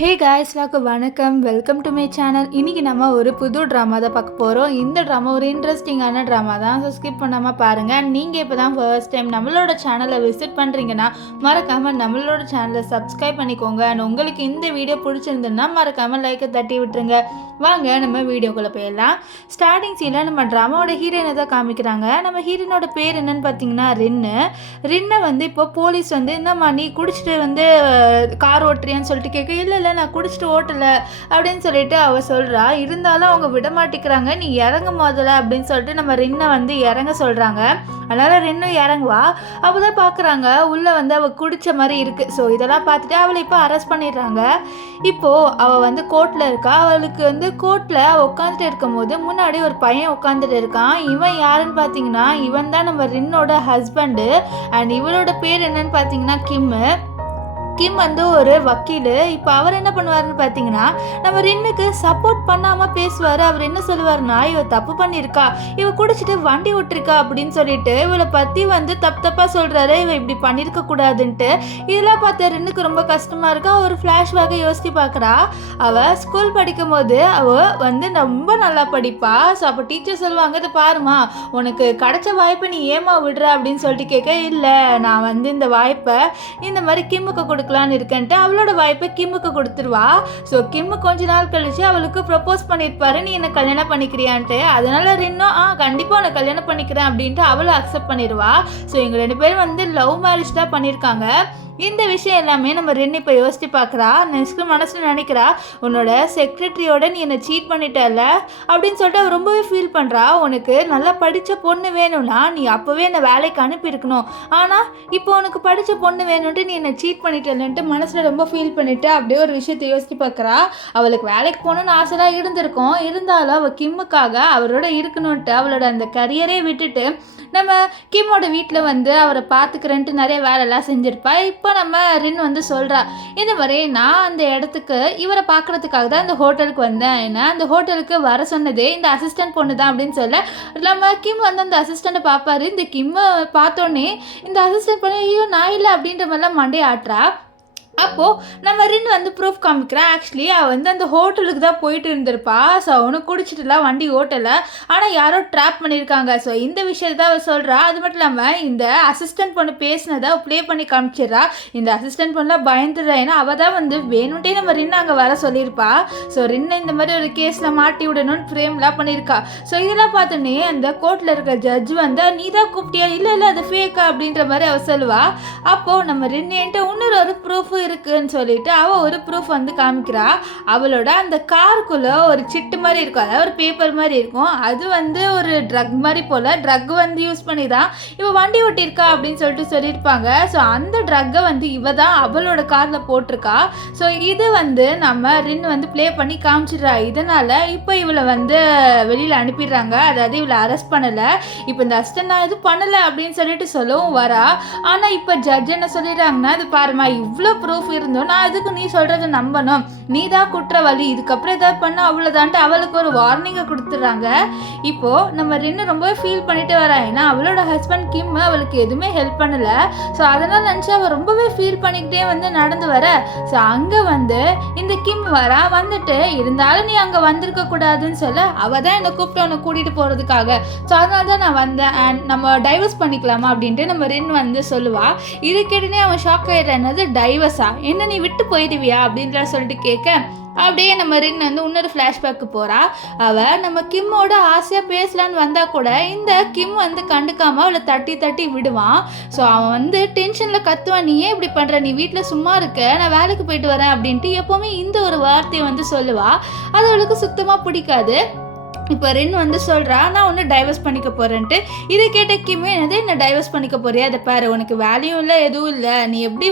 Hey guys வணக்கம், welcome to my channel. இன்றைக்கி நம்ம ஒரு புது ட்ராமா தான் பார்க்க போகிறோம். இந்த ட்ராமா ஒரு இன்ட்ரெஸ்டிங்கான ட்ராமா தான். ஸோ ஸ்கிப் பண்ணாமல் பாருங்கள். நீங்கள் இப்போ தான் ஃபர்ஸ்ட் டைம் நம்மளோட சேனலை விசிட் பண்ணுறீங்கன்னா மறக்காமல் நம்மளோட சேனலை சப்ஸ்கிரைப் பண்ணிக்கோங்க. அண்ட் உங்களுக்கு இந்த வீடியோ பிடிச்சிருந்ததுன்னா மறக்காமல் லைக்கை தட்டி விட்டுருங்க. வாங்க நம்ம வீடியோக்குள்ளே போயிடலாம். ஸ்டார்டிங் சீனில் நம்ம ட்ராமாவோட ஹீரோயினை தான் காமிக்கிறாங்க. நம்ம ஹீரோயினோட பேர் என்னன்னு பார்த்தீங்கன்னா ரின்னை இப்போ போலீஸ் இந்தம்மா நீ குடிச்சிட்டு கார் ஓட்டுறியான்னு சொல்லிட்டு கேட்க, இல்லை நான் குடிச்சிட்டு ஓட்டலை அப்படின்னு சொல்லிட்டு அவள் சொல்கிறா. இருந்தாலும் அவங்க விட மாட்டேங்கிறாங்க. நீ இறங்க முதல்ல அப்படின்னு சொல்லிட்டு நம்ம ரின்னை இறங்க சொல்கிறாங்க. அதனால் ரின்னும் இறங்குவா. அப்போ தான் பார்க்குறாங்க உள்ளே அவள் குடித்த மாதிரி இருக்குது. ஸோ இதெல்லாம் பார்த்துட்டு அவளை இப்போ அரெஸ்ட் பண்ணிடுறாங்க. இப்போது அவள் கோர்ட்டில் இருக்கா. அவளுக்கு கோர்ட்டில் அவள் உட்காந்துட்டு இருக்கும் போது முன்னாடி ஒரு பையன் உட்காந்துட்டு இருக்கான். இவன் யாருன்னு பார்த்தீங்கன்னா இவன் தான் நம்ம ரின்னோட ஹஸ்பண்டு. அண்ட் இவளோட பேர் என்னன்னு பார்த்தீங்கன்னா கிம் ஒரு வக்கீல். இப்போ அவர் என்ன பண்ணுவாருன்னு பார்த்தீங்கன்னா நம்ம ரின்னுக்கு சப்போர்ட் பண்ணாமல் பேசுவார். அவர் என்ன சொல்லுவார்னா, இவ தப்பு பண்ணியிருக்கா, இவ குடிச்சிட்டு வண்டி ஓட்டிருக்கா அப்படின்னு சொல்லிட்டு இவளை பற்றி தப்பாக சொல்கிறாரு. இவ இப்படி பண்ணியிருக்க கூடாதுன்ட்டு. இதெல்லாம் பார்த்த ரின்னுக்கு ரொம்ப கஷ்டமாக இருக்கா. ஒரு ஃப்ளாஷ்பேக்கை யோசித்து பார்க்குறா. அவள் ஸ்கூல் படிக்கும் போது அவள் ரொம்ப நல்லா படிப்பா. ஸோ அப்போ டீச்சர் சொல்லுவாங்க, இதை பாருமா உனக்கு கிடைச்ச வாய்ப்பை நீ ஏமா விடுற அப்படின்னு சொல்லிட்டு கேட்க, இல்லை நான் இந்த வாய்ப்பை இந்த மாதிரி கிம்முக்கு கொடுக்கலான்னு இருக்கேன்ட்டு அவளோட வாய்ப்பை கிம்முக்கு கொடுத்துருவா. ஸோ கிம்மு கொஞ்ச நாள் கழிச்சு அவளுக்கு ப்ரப்போஸ் பண்ணியிருப்பாரு, நீ என்னை கல்யாணம் பண்ணிக்கிறியான்ட்டு. அதனால ரின்னும் கண்டிப்பாக உன்னை கல்யாணம் பண்ணிக்கிறேன் அப்படின்ட்டு அவளும் அக்செப்ட் பண்ணிடுவா. ஸோ எங்கள் 2 பேரும் லவ் மேரேஜ் தான் பண்ணியிருக்காங்க. இந்த விஷயம் எல்லாமே நம்ம ரின்னு இப்போ யோசித்து பார்க்குறா. நெக்ஸ்ட் மனசில் நினைக்கிறா, உன்னோட செக்ரட்டரியோட நீ என்னை சீட் பண்ணிட்டல அப்படின்னு சொல்லிட்டு அவள் ரொம்பவே ஃபீல் பண்ணுறா. உனக்கு நல்லா படித்த பொண்ணு வேணும்னா நீ அப்போவே என்னை வேலைக்கு அனுப்பியிருக்கணும். ஆனால் இப்போ உனக்கு படித்த பொண்ணு வேணும்ன்ட்டு நீ என்னை சீட் பண்ணிட்டலன்ட்டு மனசில் ரொம்ப ஃபீல் பண்ணிவிட்டு அப்படியே ஒரு விஷயத்தை யோசித்து பார்க்குறா. அவளுக்கு வேலைக்கு போகணுன்னு ஆசைலாம் இருந்திருக்கும். இருந்தாலும் அவள் கிம்முக்காக அவரோட இருக்கணும்ன்ட்டு அவளோட அந்த கரியரே விட்டுட்டு நம்ம கிம்மோட வீட்டில் அவரை பார்த்துக்கிறேன்ட்டு நிறைய வேலைலாம் செஞ்சுருப்பா. இப்போ நம்ம ரின் சொல்கிறா, இந்த மாதிரி நான் அந்த இடத்துக்கு இவரை பார்க்குறதுக்காக தான் இந்த ஹோட்டலுக்கு வந்தேன். ஏன்னா அந்த ஹோட்டலுக்கு வர சொன்னதே இந்த அசிஸ்டன்ட் பொண்ணு தான் அப்படின்னு சொல்ல நம்ம கிம் அந்த அசிஸ்டண்ட்டை பார்ப்பாரு. இந்த கிம்மை பார்த்தோன்னே இந்த அசிஸ்டன்ட் பொண்ணு ஐயோ நான் இல்லை அப்படின்ற மாதிரிலாம் மண்டே ஆட்டுறா. அப்போது நம்ம ரின் ப்ரூஃப் காமிக்கிறான். ஆக்சுவலி அவள் அந்த ஹோட்டலுக்கு தான் போயிட்டு இருந்திருப்பா. ஸோ அவனு குடிச்சிட்டுலாம் வண்டி ஓட்டலை, ஆனால் யாரோ ட்ராப் பண்ணியிருக்காங்க. ஸோ இந்த விஷயத்தை தான் அவள் சொல்கிறா. அது மட்டும் இல்லாமல் இந்த அசிஸ்டன்ட் பொண்ணு பேசினதை ப்ளே பண்ணி காமிச்சிடுறா. இந்த அசிஸ்டன்ட் பொண்ணுலாம் பயந்துடுறா. ஏன்னா அவள் தான் வேணுன்ட்டே நம்ம ரின் அங்கே வர சொல்லியிருப்பா. ஸோ ரின்னை இந்த மாதிரி ஒரு கேஸில் மாட்டி விடணும்னு ஃப்ரேம்லாம் பண்ணியிருக்கா. ஸோ இதெல்லாம் பார்த்தோன்னே அந்த கோர்ட்டில் இருக்க ஜட்ஜ் நீ தான் கூப்பிட்டியா, இல்லை அது ஃபேக்கா அப்படின்ற மாதிரி அவள் சொல்லுவா. அப்போது நம்ம ரின் என்கிட்ட இன்னொரு ப்ரூஃப் இருக்குன்னு சொல்லிட்டு அவள் ஒரு ப்ரூஃப் காமிக்கிறா. அவளோட அந்த காருக்குள்ள ஒரு சிட்டு மாதிரி இருக்கும், அதாவது ஒரு பேப்பர் மாதிரி இருக்கும். அது ஒரு ட்ரக் மாதிரி போல ட்ரக் யூஸ் பண்ணி தான் இவ வண்டி ஓட்டியிருக்கா அப்படின்னு சொல்லிட்டு சொல்லியிருப்பாங்க. ஸோ அந்த ட்ரக்கை இவ தான் அவளோட காரில் போட்டிருக்கா. ஸோ இது நம்ம ரின் ப்ளே பண்ணி காமிச்சிடுறா. இதனால இப்போ இவளை வெளியில் அனுப்பிடுறாங்க. அதாவது இவளை அரெஸ்ட் பண்ணலை. இப்போ இந்த அசிஸ்டன்ட் நான் எதுவும் பண்ணலை அப்படின்னு சொல்லிட்டு சொல்லவும் வரா. ஆனால் இப்போ ஜட்ஜ் என்ன சொல்லிடுறாங்கன்னா, இது பாருமா இவ்வளோ ப்ரூஃப் இருந்தோம், நான் அதுக்கு நீ சொல்கிறத நம்பணும், நீ தான் குற்றவாளி, இதுக்கப்புறம் ஏதாவது பண்ண அவ்வளோதான்ட்டு அவளுக்கு ஒரு வார்னிங்கை கொடுத்துட்றாங்க. இப்போது நம்ம ரின்னு ரொம்பவே ஃபீல் பண்ணிட்டு வரா. ஏன்னா அவளோட ஹஸ்பண்ட் கிம் அவளுக்கு எதுவுமே ஹெல்ப் பண்ணலை. ஸோ அதனால் நினச்சி அவள் ரொம்பவே ஃபீல் பண்ணிக்கிட்டே நடந்து வர. ஸோ அங்கே இந்த கிம் வரா. இருந்தாலும் நீ அங்கே வந்திருக்க கூடாதுன்னு சொல்ல அவள் தான் என்னை கூப்பிட்டு உன்னை கூட்டிகிட்டு போகிறதுக்காக. ஸோ அதனால தான் நான் வந்தேன். அண்ட் நம்ம டைவர்ஸ் பண்ணிக்கலாமா அப்படின்ட்டு நம்ம ரின் சொல்லுவா. இது கேட்டுனே அவன் ஷாக் ஆகிடுறான். என்னது டைவர்ஸா, என்ன நீ விட்டு போயிடுவியா அப்படின்ற சொல்லிட்டு கேட்க அப்படியே நம்ம ரின் இன்னொரு ஃப்ளாஷ்பேக்கு போகிறா. அவள் நம்ம கிம்மோட ஆசையாக பேசலான்னு வந்தால் கூட இந்த கிம் கண்டுக்காமல் அவளை தட்டி தட்டி விடுவான். ஸோ அவன் டென்ஷனில் கத்துவான், நீ ஏன் இப்படி பண்ணுற, நீ வீட்டில் சும்மா இருக்க, நான் வேலைக்கு போயிட்டு வரேன் அப்படின்ட்டு எப்போவுமே இந்த ஒரு வார்த்தையை சொல்லுவா. அது அவளுக்கு சுத்தமாக பிடிக்காது. இப்போ ரின் சொல்கிறா, நான் ஒன்று டைவர்ஸ் பண்ணிக்க போகிறேன்ட்டு. இதை கேட்ட கிம்மே என்ன டைவர்ஸ் பண்ணிக்க போறியா, அதை பாரு உனக்கு வேலையும் இல்லை எதுவும் இல்லை, நீ எப்படி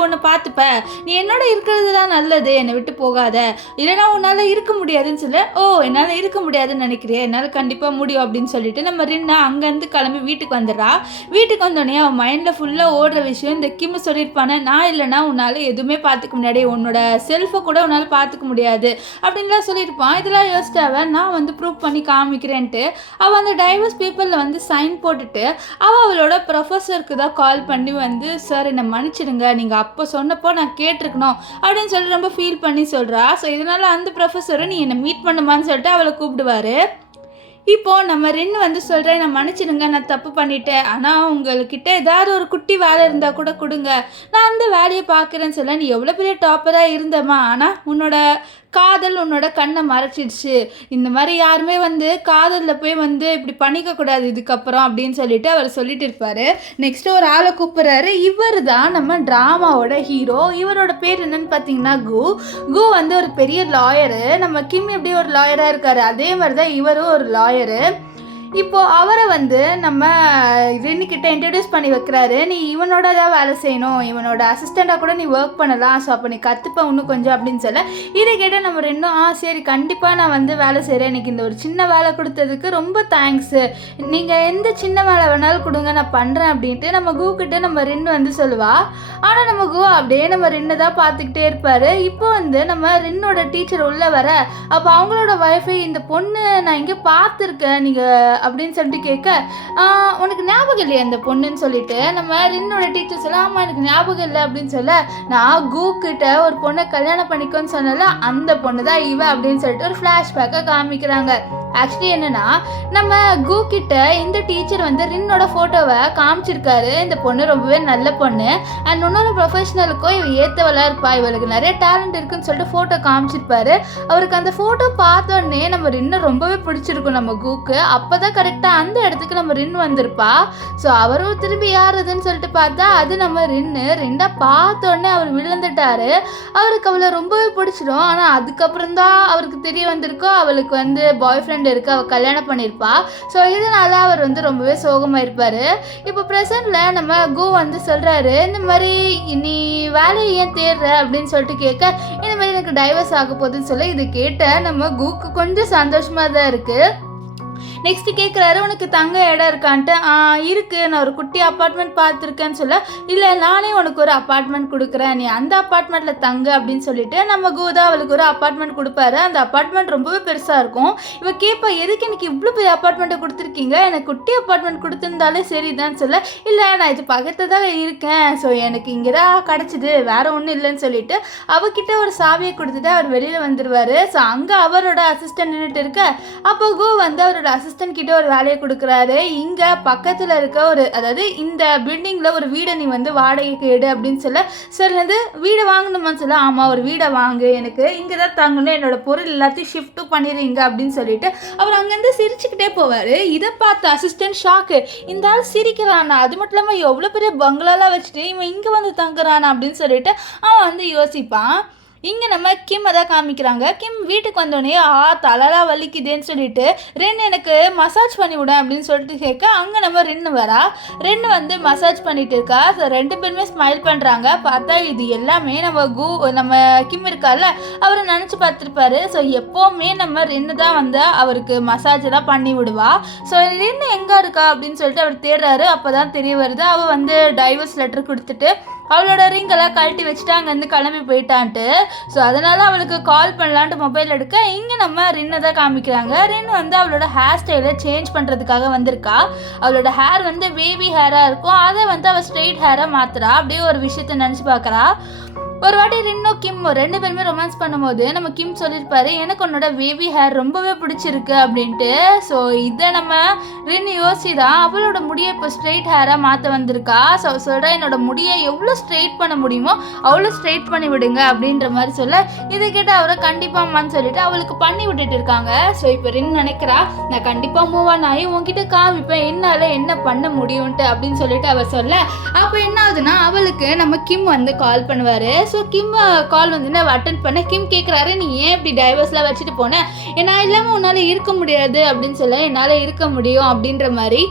உன்னை பார்த்துப்ப, நீ என்னோட இருக்கிறது தான் நல்லது, என்னை விட்டு போகாத, இல்லைனா உன்னால் இருக்க முடியாதுன்னு சொல்ல. ஓ என்னால் இருக்க முடியாதுன்னு நினைக்கிறியா, என்னால் கண்டிப்பாக முடியும் அப்படின்னு சொல்லிட்டு நம்ம ரின்னா அங்கேருந்து கிளம்பி வீட்டுக்கு வந்துடுறா. வீட்டுக்கு வந்தோடனே அவன் மைண்டில் ஃபுல்லாக ஓடுற விஷயம் இந்த கிம் சொல்லியிருப்பானே, நான் இல்லைனா உன்னால் எதுவுமே பார்த்துக்க முடியாது, உன்னோட செல்ஃபை கூட உன்னால் பார்த்துக்க முடியாது அப்படின்லாம் சொல்லியிருப்பான். இதெல்லாம் யோசிச்சாவ நான் ப்ரூவ் பண்ணி காமிக்கிறேன்ட்டு அவள் அந்த டைவர்ஸ் பேப்பரில் வந்து சைன் போட்டுட்டு அவளோட ப்ரொஃபஸருக்கு தான் கால் பண்ணி வந்து சார் என்னை மன்னிச்சிடுங்க, நீங்கள் அப்போ சொன்னப்போ நான் கேட்டிருக்கணும் அப்படின்னு சொல்லி ரொம்ப ஃபீல் பண்ணி சொல்கிறா. ஸோ இதனால் அந்த ப்ரொஃபஸரும் நீ என்னை மீட் பண்ணுமான்னு சொல்லிட்டு அவளை கூப்பிடுவார். இப்போது நம்ம ரெண்டு வந்து சொல்கிறேன், நான் மன்னிச்சிடுங்க, நான் தப்பு பண்ணிட்டேன், ஆனால் உங்கள்கிட்ட ஏதாவது ஒரு குட்டி வேலை இருந்தால் கூட கொடுங்க, நான் அந்த வேலையை பார்க்குறேன்னு சொல்ல, நீ எவ்வளோ பெரிய டாப்பராக இருந்தம்மா, ஆனால் உன்னோட காதல் உன்னோட கண்ணை மறைச்சிடுச்சு, இந்த மாதிரி யாருமே வந்து காதலில் போய் வந்து இப்படி பண்ணிக்கக்கூடாது இதுக்கப்புறம் அப்படின்னு சொல்லிட்டு அவர் சொல்லிட்டு இருப்பார். நெக்ஸ்ட்டு ஒரு ஆளை கூப்பிட்றாரு. இவர் தான் நம்ம ட்ராமாவோட ஹீரோ. இவரோட பேர் என்னன்னு பார்த்தீங்கன்னா கு வந்து ஒரு பெரிய லாயரு. நம்ம கிம் எப்படி ஒரு லாயராக இருக்கார், அதே மாதிரி தான் இவரும் ஒரு லாயரு. இப்போது அவரை வந்து நம்ம ரெண்டுக்கிட்ட இன்ட்ரடியூஸ் பண்ணி வைக்கிறாரு. நீ இவனோட தான் வேலை செய்யணும், இவனோட அசிஸ்டண்ட்டாக கூட நீ ஒர்க் பண்ணலாம், ஸோ அப்போ நீ கற்றுப்ப இன்னும் கொஞ்சம் அப்படின்னு சொல்ல, இதை கேட்டால் நம்ம ரெண்டும் சரி கண்டிப்பாக நான் வந்து வேலை செய்கிறேன், எனக்கு இந்த ஒரு சின்ன வேலை கொடுத்ததுக்கு ரொம்ப தேங்க்ஸு, நீங்கள் எந்த சின்ன வேலை வேணாலும் கொடுங்க நான் பண்ணுறேன் அப்படின்ட்டு நம்ம கிட்ட நம்ம ரெண்டு வந்து சொல்லுவா. ஆனால் நம்ம அப்படியே நம்ம ரெண்டு தான் பார்த்துக்கிட்டே இருப்பார். இப்போ வந்து நம்ம ரெண்டோட டீச்சர் உள்ளே வர, அப்போ அவங்களோட ஒய்ஃபை இந்த பொண்ணு நான் இங்கே பார்த்துருக்கேன் நீங்கள் அப்படின்னு சொல்லிட்டு கேட்க, உனக்கு ஞாபகம் இல்லையா அந்த பொண்ணுன்னு சொல்லிட்டு நம்ம ரெண்டோட டீச்சர் சொல்ல, ஆமாம் எனக்கு ஞாபகம் இல்லை அப்படின்னு சொல்ல, நான் கிட்ட ஒரு பொண்ணை கல்யாணம் பண்ணிக்கோன்னு சொன்னால அந்த பொண்ணு தான் இவ அப்படின்னு சொல்லிட்டு ஒரு ஃப்ளாஷ்பேக்கை காமிக்கிறாங்க. ஆக்சுவலி என்னன்னா நம்ம கிட்ட இந்த டீச்சர் வந்து ரின்னோட ஃபோட்டோவை காமிச்சிருக்காரு. இந்த பொண்ணு ரொம்பவே நல்ல பொண்ணு அண்ட் இன்னொரு ப்ரொஃபஷனலுக்கும் இவ ஏற்றவளாக இருப்பா, இவளுக்கு நிறைய டேலண்ட் இருக்குன்னு சொல்லிட்டு ஃபோட்டோ காமிச்சிருப்பாரு. அவருக்கு அந்த ஃபோட்டோ பார்த்தோன்னே நம்ம ரின்னு ரொம்பவே பிடிச்சிருக்கும் நம்ம அப்போ தான் கரெக்டாக அந்த இடத்துக்கு நம்ம ரின் வந்திருப்பா. ஸோ அவரும் திரும்பி யாருதுன்னு சொல்லிட்டு பார்த்தா அது நம்ம ரெண்டா பார்த்தோன்னே அவர் விழுந்துட்டாரு. அவருக்கு அவளை ரொம்பவே பிடிச்சிடும். ஆனால் அதுக்கப்புறம் தான் அவருக்கு தெரிய வந்திருக்கோ அவளுக்கு வந்து பாய் ஃப்ரெண்ட் இருக்கு, அவள் கல்யாணம் பண்ணியிருப்பா. ஸோ இதனால அவர் வந்து ரொம்பவே சோகமாக இருப்பார். இப்போ ப்ரெசண்டில் நம்ம வந்து சொல்கிறாரு, இந்த மாதிரி நீ வேலையை ஏன் தேடுற அப்படின்னு சொல்லிட்டு கேட்க, இந்த மாதிரி எனக்கு டைவர்ஸ் ஆக போகுதுன்னு சொல்ல, இதை கேட்ட நம்ம கொஞ்சம் சந்தோஷமாக தான் இருக்குது. நெக்ஸ்ட் கேட்குறாரு, உனக்கு தங்க இடம் இருக்கான்ட்டு. இருக்குது, நான் ஒரு குட்டி அப்பார்ட்மெண்ட் பார்த்துருக்கேன்னு சொல்ல, இல்லை நானே உனக்கு ஒரு அப்பார்ட்மெண்ட் கொடுக்குறேன், நீ அந்த அப்பார்ட்மெண்ட்டில் தங்க அப்படின்னு சொல்லிட்டு நம்ம தான் அவளுக்கு ஒரு அப்பார்ட்மெண்ட் கொடுப்பாரு. அந்த அப்பார்ட்மெண்ட் ரொம்பவே பெருசாக இருக்கும். இவ கேட்பா, எதுக்கு எனக்கு இவ்வளோ பெரிய அப்பார்ட்மெண்ட்டை கொடுத்துருக்கீங்க, எனக்கு குட்டி அப்பார்ட்மெண்ட் கொடுத்துருந்தாலே சரிதான் சொல்ல, இல்லை நான் இது பக்கத்தில் தான் இருக்கேன், ஸோ எனக்கு இங்கே தான் கிடச்சிது, வேற ஒன்றும் இல்லைன்னு சொல்லிட்டு அவகிட்ட ஒரு சாவியை கொடுத்துட்டு அவர் வெளியில் வந்துடுவார். ஸோ அங்கே அவரோட அசிஸ்டன்ட் நின்றுட்டு இருக்க, அப்போ வந்து அவரோட அசிஸ்டன்ட் கிட்ட ஒரு வேலையை கொடுக்குறாரு. இங்கே பக்கத்தில் இருக்க அதாவது இந்த பில்டிங்கில் ஒரு வீடை நீ வந்து வாடகைக்கு எடு அப்படின்னு சொல்ல, சரி வந்து வீடை வாங்கணுமான்னு சொல்ல, ஆமாம் ஒரு வீடை வாங்கு, எனக்கு இங்கே தான் தங்கணும், என்னோட பொருள் எல்லாத்தையும் ஷிஃப்ட்டும் பண்ணிடுறீங்க அப்படின்னு சொல்லிட்டு அவர் அங்கேருந்து சிரிச்சுக்கிட்டே போவார். இதை பார்த்த அசிஸ்டன்ட் ஷாக்கு, இந்த ஆள் சிரிக்கிறானா, அது மட்டும் இல்லாமல் எவ்வளோ பெரிய பங்களாலாம் வச்சுட்டு இவன் இங்கே வந்து தங்குறானா அப்படின்னு சொல்லிட்டு அவன் வந்து யோசிப்பான். இங்கே நம்ம கிம்மை தான் காமிக்கிறாங்க. கிம் வீட்டுக்கு வந்தோடனே தலைலாம் வலிக்குதுன்னு சொல்லிட்டு ரெண்டு எனக்கு மசாஜ் பண்ணி விட அப்படின்னு சொல்லிட்டு கேட்க, அங்கே நம்ம ரெண்டு வந்து மசாஜ் பண்ணிட்டு இருக்கா. ஸோ ரெண்டு பேருமே ஸ்மைல் பண்ணுறாங்க. பார்த்தா இது எல்லாமே நம்ம கிம் இருக்கார்ல அவரை நினச்சி பார்த்துருப்பாரு. ஸோ எப்போவுமே நம்ம ரெண்டு தான் வந்து அவருக்கு மசாஜ் எல்லாம் பண்ணி விடுவா. ஸோ ரெண்டு எங்கே இருக்கா அப்படின்னு சொல்லிட்டு அவர் தேடுறாரு. அப்போ தான் தெரிய வருது அவள் வந்து டைவர்ஸ் லெட்டர் கொடுத்துட்டு அவளோட ரிங்கெல்லாம் கழட்டி வச்சுட்டு அங்கேருந்து கிளம்பி போயிட்டான்ட்டு. ஸோ அதனால் அவளுக்கு கால் பண்ணலான்ட்டு மொபைல் எடுக்க, இங்கே நம்ம ரின்னை தான் காமிக்கிறாங்க. ரின் வந்து அவளோட ஹேர் ஸ்டைலை சேஞ்ச் பண்ணுறதுக்காக வந்திருக்கா. அவளோட ஹேர் வந்து வேவி ஹேராக இருக்கும், அதை வந்து அவள் ஸ்ட்ரெயிட் ஹேராக மாற்றுறா. அப்படியே ஒரு விஷயத்த நினச்சி பார்க்குறா. ஒரு வாட்டி ரின்னும் கிம் ரெண்டு பேருமே ரொமான்ஸ் பண்ணும்போது நம்ம கிம் சொல்லியிருப்பாரு, எனக்கு உன்னோட வேவி ஹேர் ரொம்பவே பிடிச்சிருக்கு அப்படின்ட்டு. ஸோ இதை நம்ம ரின் யோசிச்சு தான் அவளோட முடியை இப்போ ஸ்ட்ரெயிட் ஹேராக மாற்ற வந்திருக்கா. ஸோ சொல்கிறேன், என்னோட முடியை எவ்வளோ ஸ்ட்ரெயிட் பண்ண முடியுமோ அவ்வளோ ஸ்ட்ரெயிட் பண்ணி விடுங்க அப்படின்ற மாதிரி சொல்ல, இதை கேட்டு அவரை கண்டிப்பாம்மான்னு சொல்லிட்டு அவளுக்கு பண்ணி விட்டுட்டு இருக்காங்க. ஸோ இப்போ ரின் நினைக்கிறா, நான் கண்டிப்பாக மூவ் ஆன் ஆகி உங்ககிட்ட காமிப்பேன் என்னால் என்ன பண்ண முடியும்ன்ட்டு அப்படின்னு சொல்லிட்டு அவள் சொல்ல, அப்போ என்ன ஆகுதுன்னா அவளுக்கு நம்ம கிம் வந்து கால் பண்ணுவார். ஸோ கிம் கால் வந்து நான் அட்டென்ட் பண்ண, கிம் கேட்குறாரு, நீ ஏன் இப்படி டைவர்ஸ்லாம் வச்சுட்டு போனேன், நான் இல்லாமல் உன்னால் இருக்க முடியாது அப்படின்னு சொல்ல, என்னால் இருக்க முடியும் அப்படின்ற மாதிரி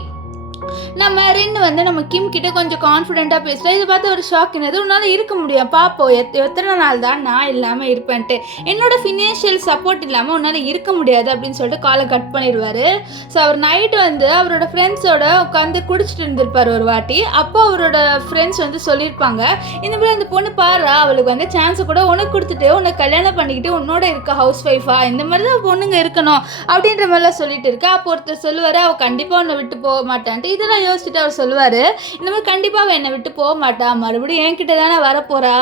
நம்ம ரின் வந்து நம்ம கிம் கிட்ட கொஞ்சம் கான்ஃபிடென்ட்டாக பேசுகிறேன். இதை பார்த்து ஒரு ஷாக் என்னது, உன்னால் இருக்க முடியும் பார்ப்போம் எத்தனை நாள் தான் நான் இல்லாமல் இருப்பேன்ட்டு, என்னோட ஃபினான்ஷியல் சப்போர்ட் இல்லாமல் உன்னால் இருக்க முடியாது அப்படின்னு சொல்லிட்டு காலை கட் பண்ணிடுவார். ஸோ அவர் நைட்டு வந்து அவரோட ஃப்ரெண்ட்ஸோட உட்காந்து குடிச்சிட்டு இருந்திருப்பார் ஒரு வாட்டி. அப்போ அவரோட ஃப்ரெண்ட்ஸ் வந்து சொல்லியிருப்பாங்க, இந்த மாதிரி அந்த பொண்ணு பாரு அவளுக்கு வந்து சான்ஸை கூட உனக்கு கொடுத்துட்டு உன்னை கல்யாணம் பண்ணிக்கிட்டு உன்னோட இருக்க ஹவுஸ் ஒய்ஃபா, இந்த மாதிரி தான் பொண்ணுங்க இருக்கணும் அப்படின்ற மாதிரிலாம் சொல்லிட்டு இருக்கா. அப்போ ஒருத்தர் சொல்லுவார், அவள் கண்டிப்பாக உன்னை விட்டு போக மாட்டான்ட்டு. இதெல்லாம் யோசிச்சுட்டு அவர் சொல்லுவார், இந்த மாதிரி கண்டிப்பாக அவள் என்னை விட்டு போக மாட்டா, மறுபடியும் என்கிட்ட தானே வரப்போறா,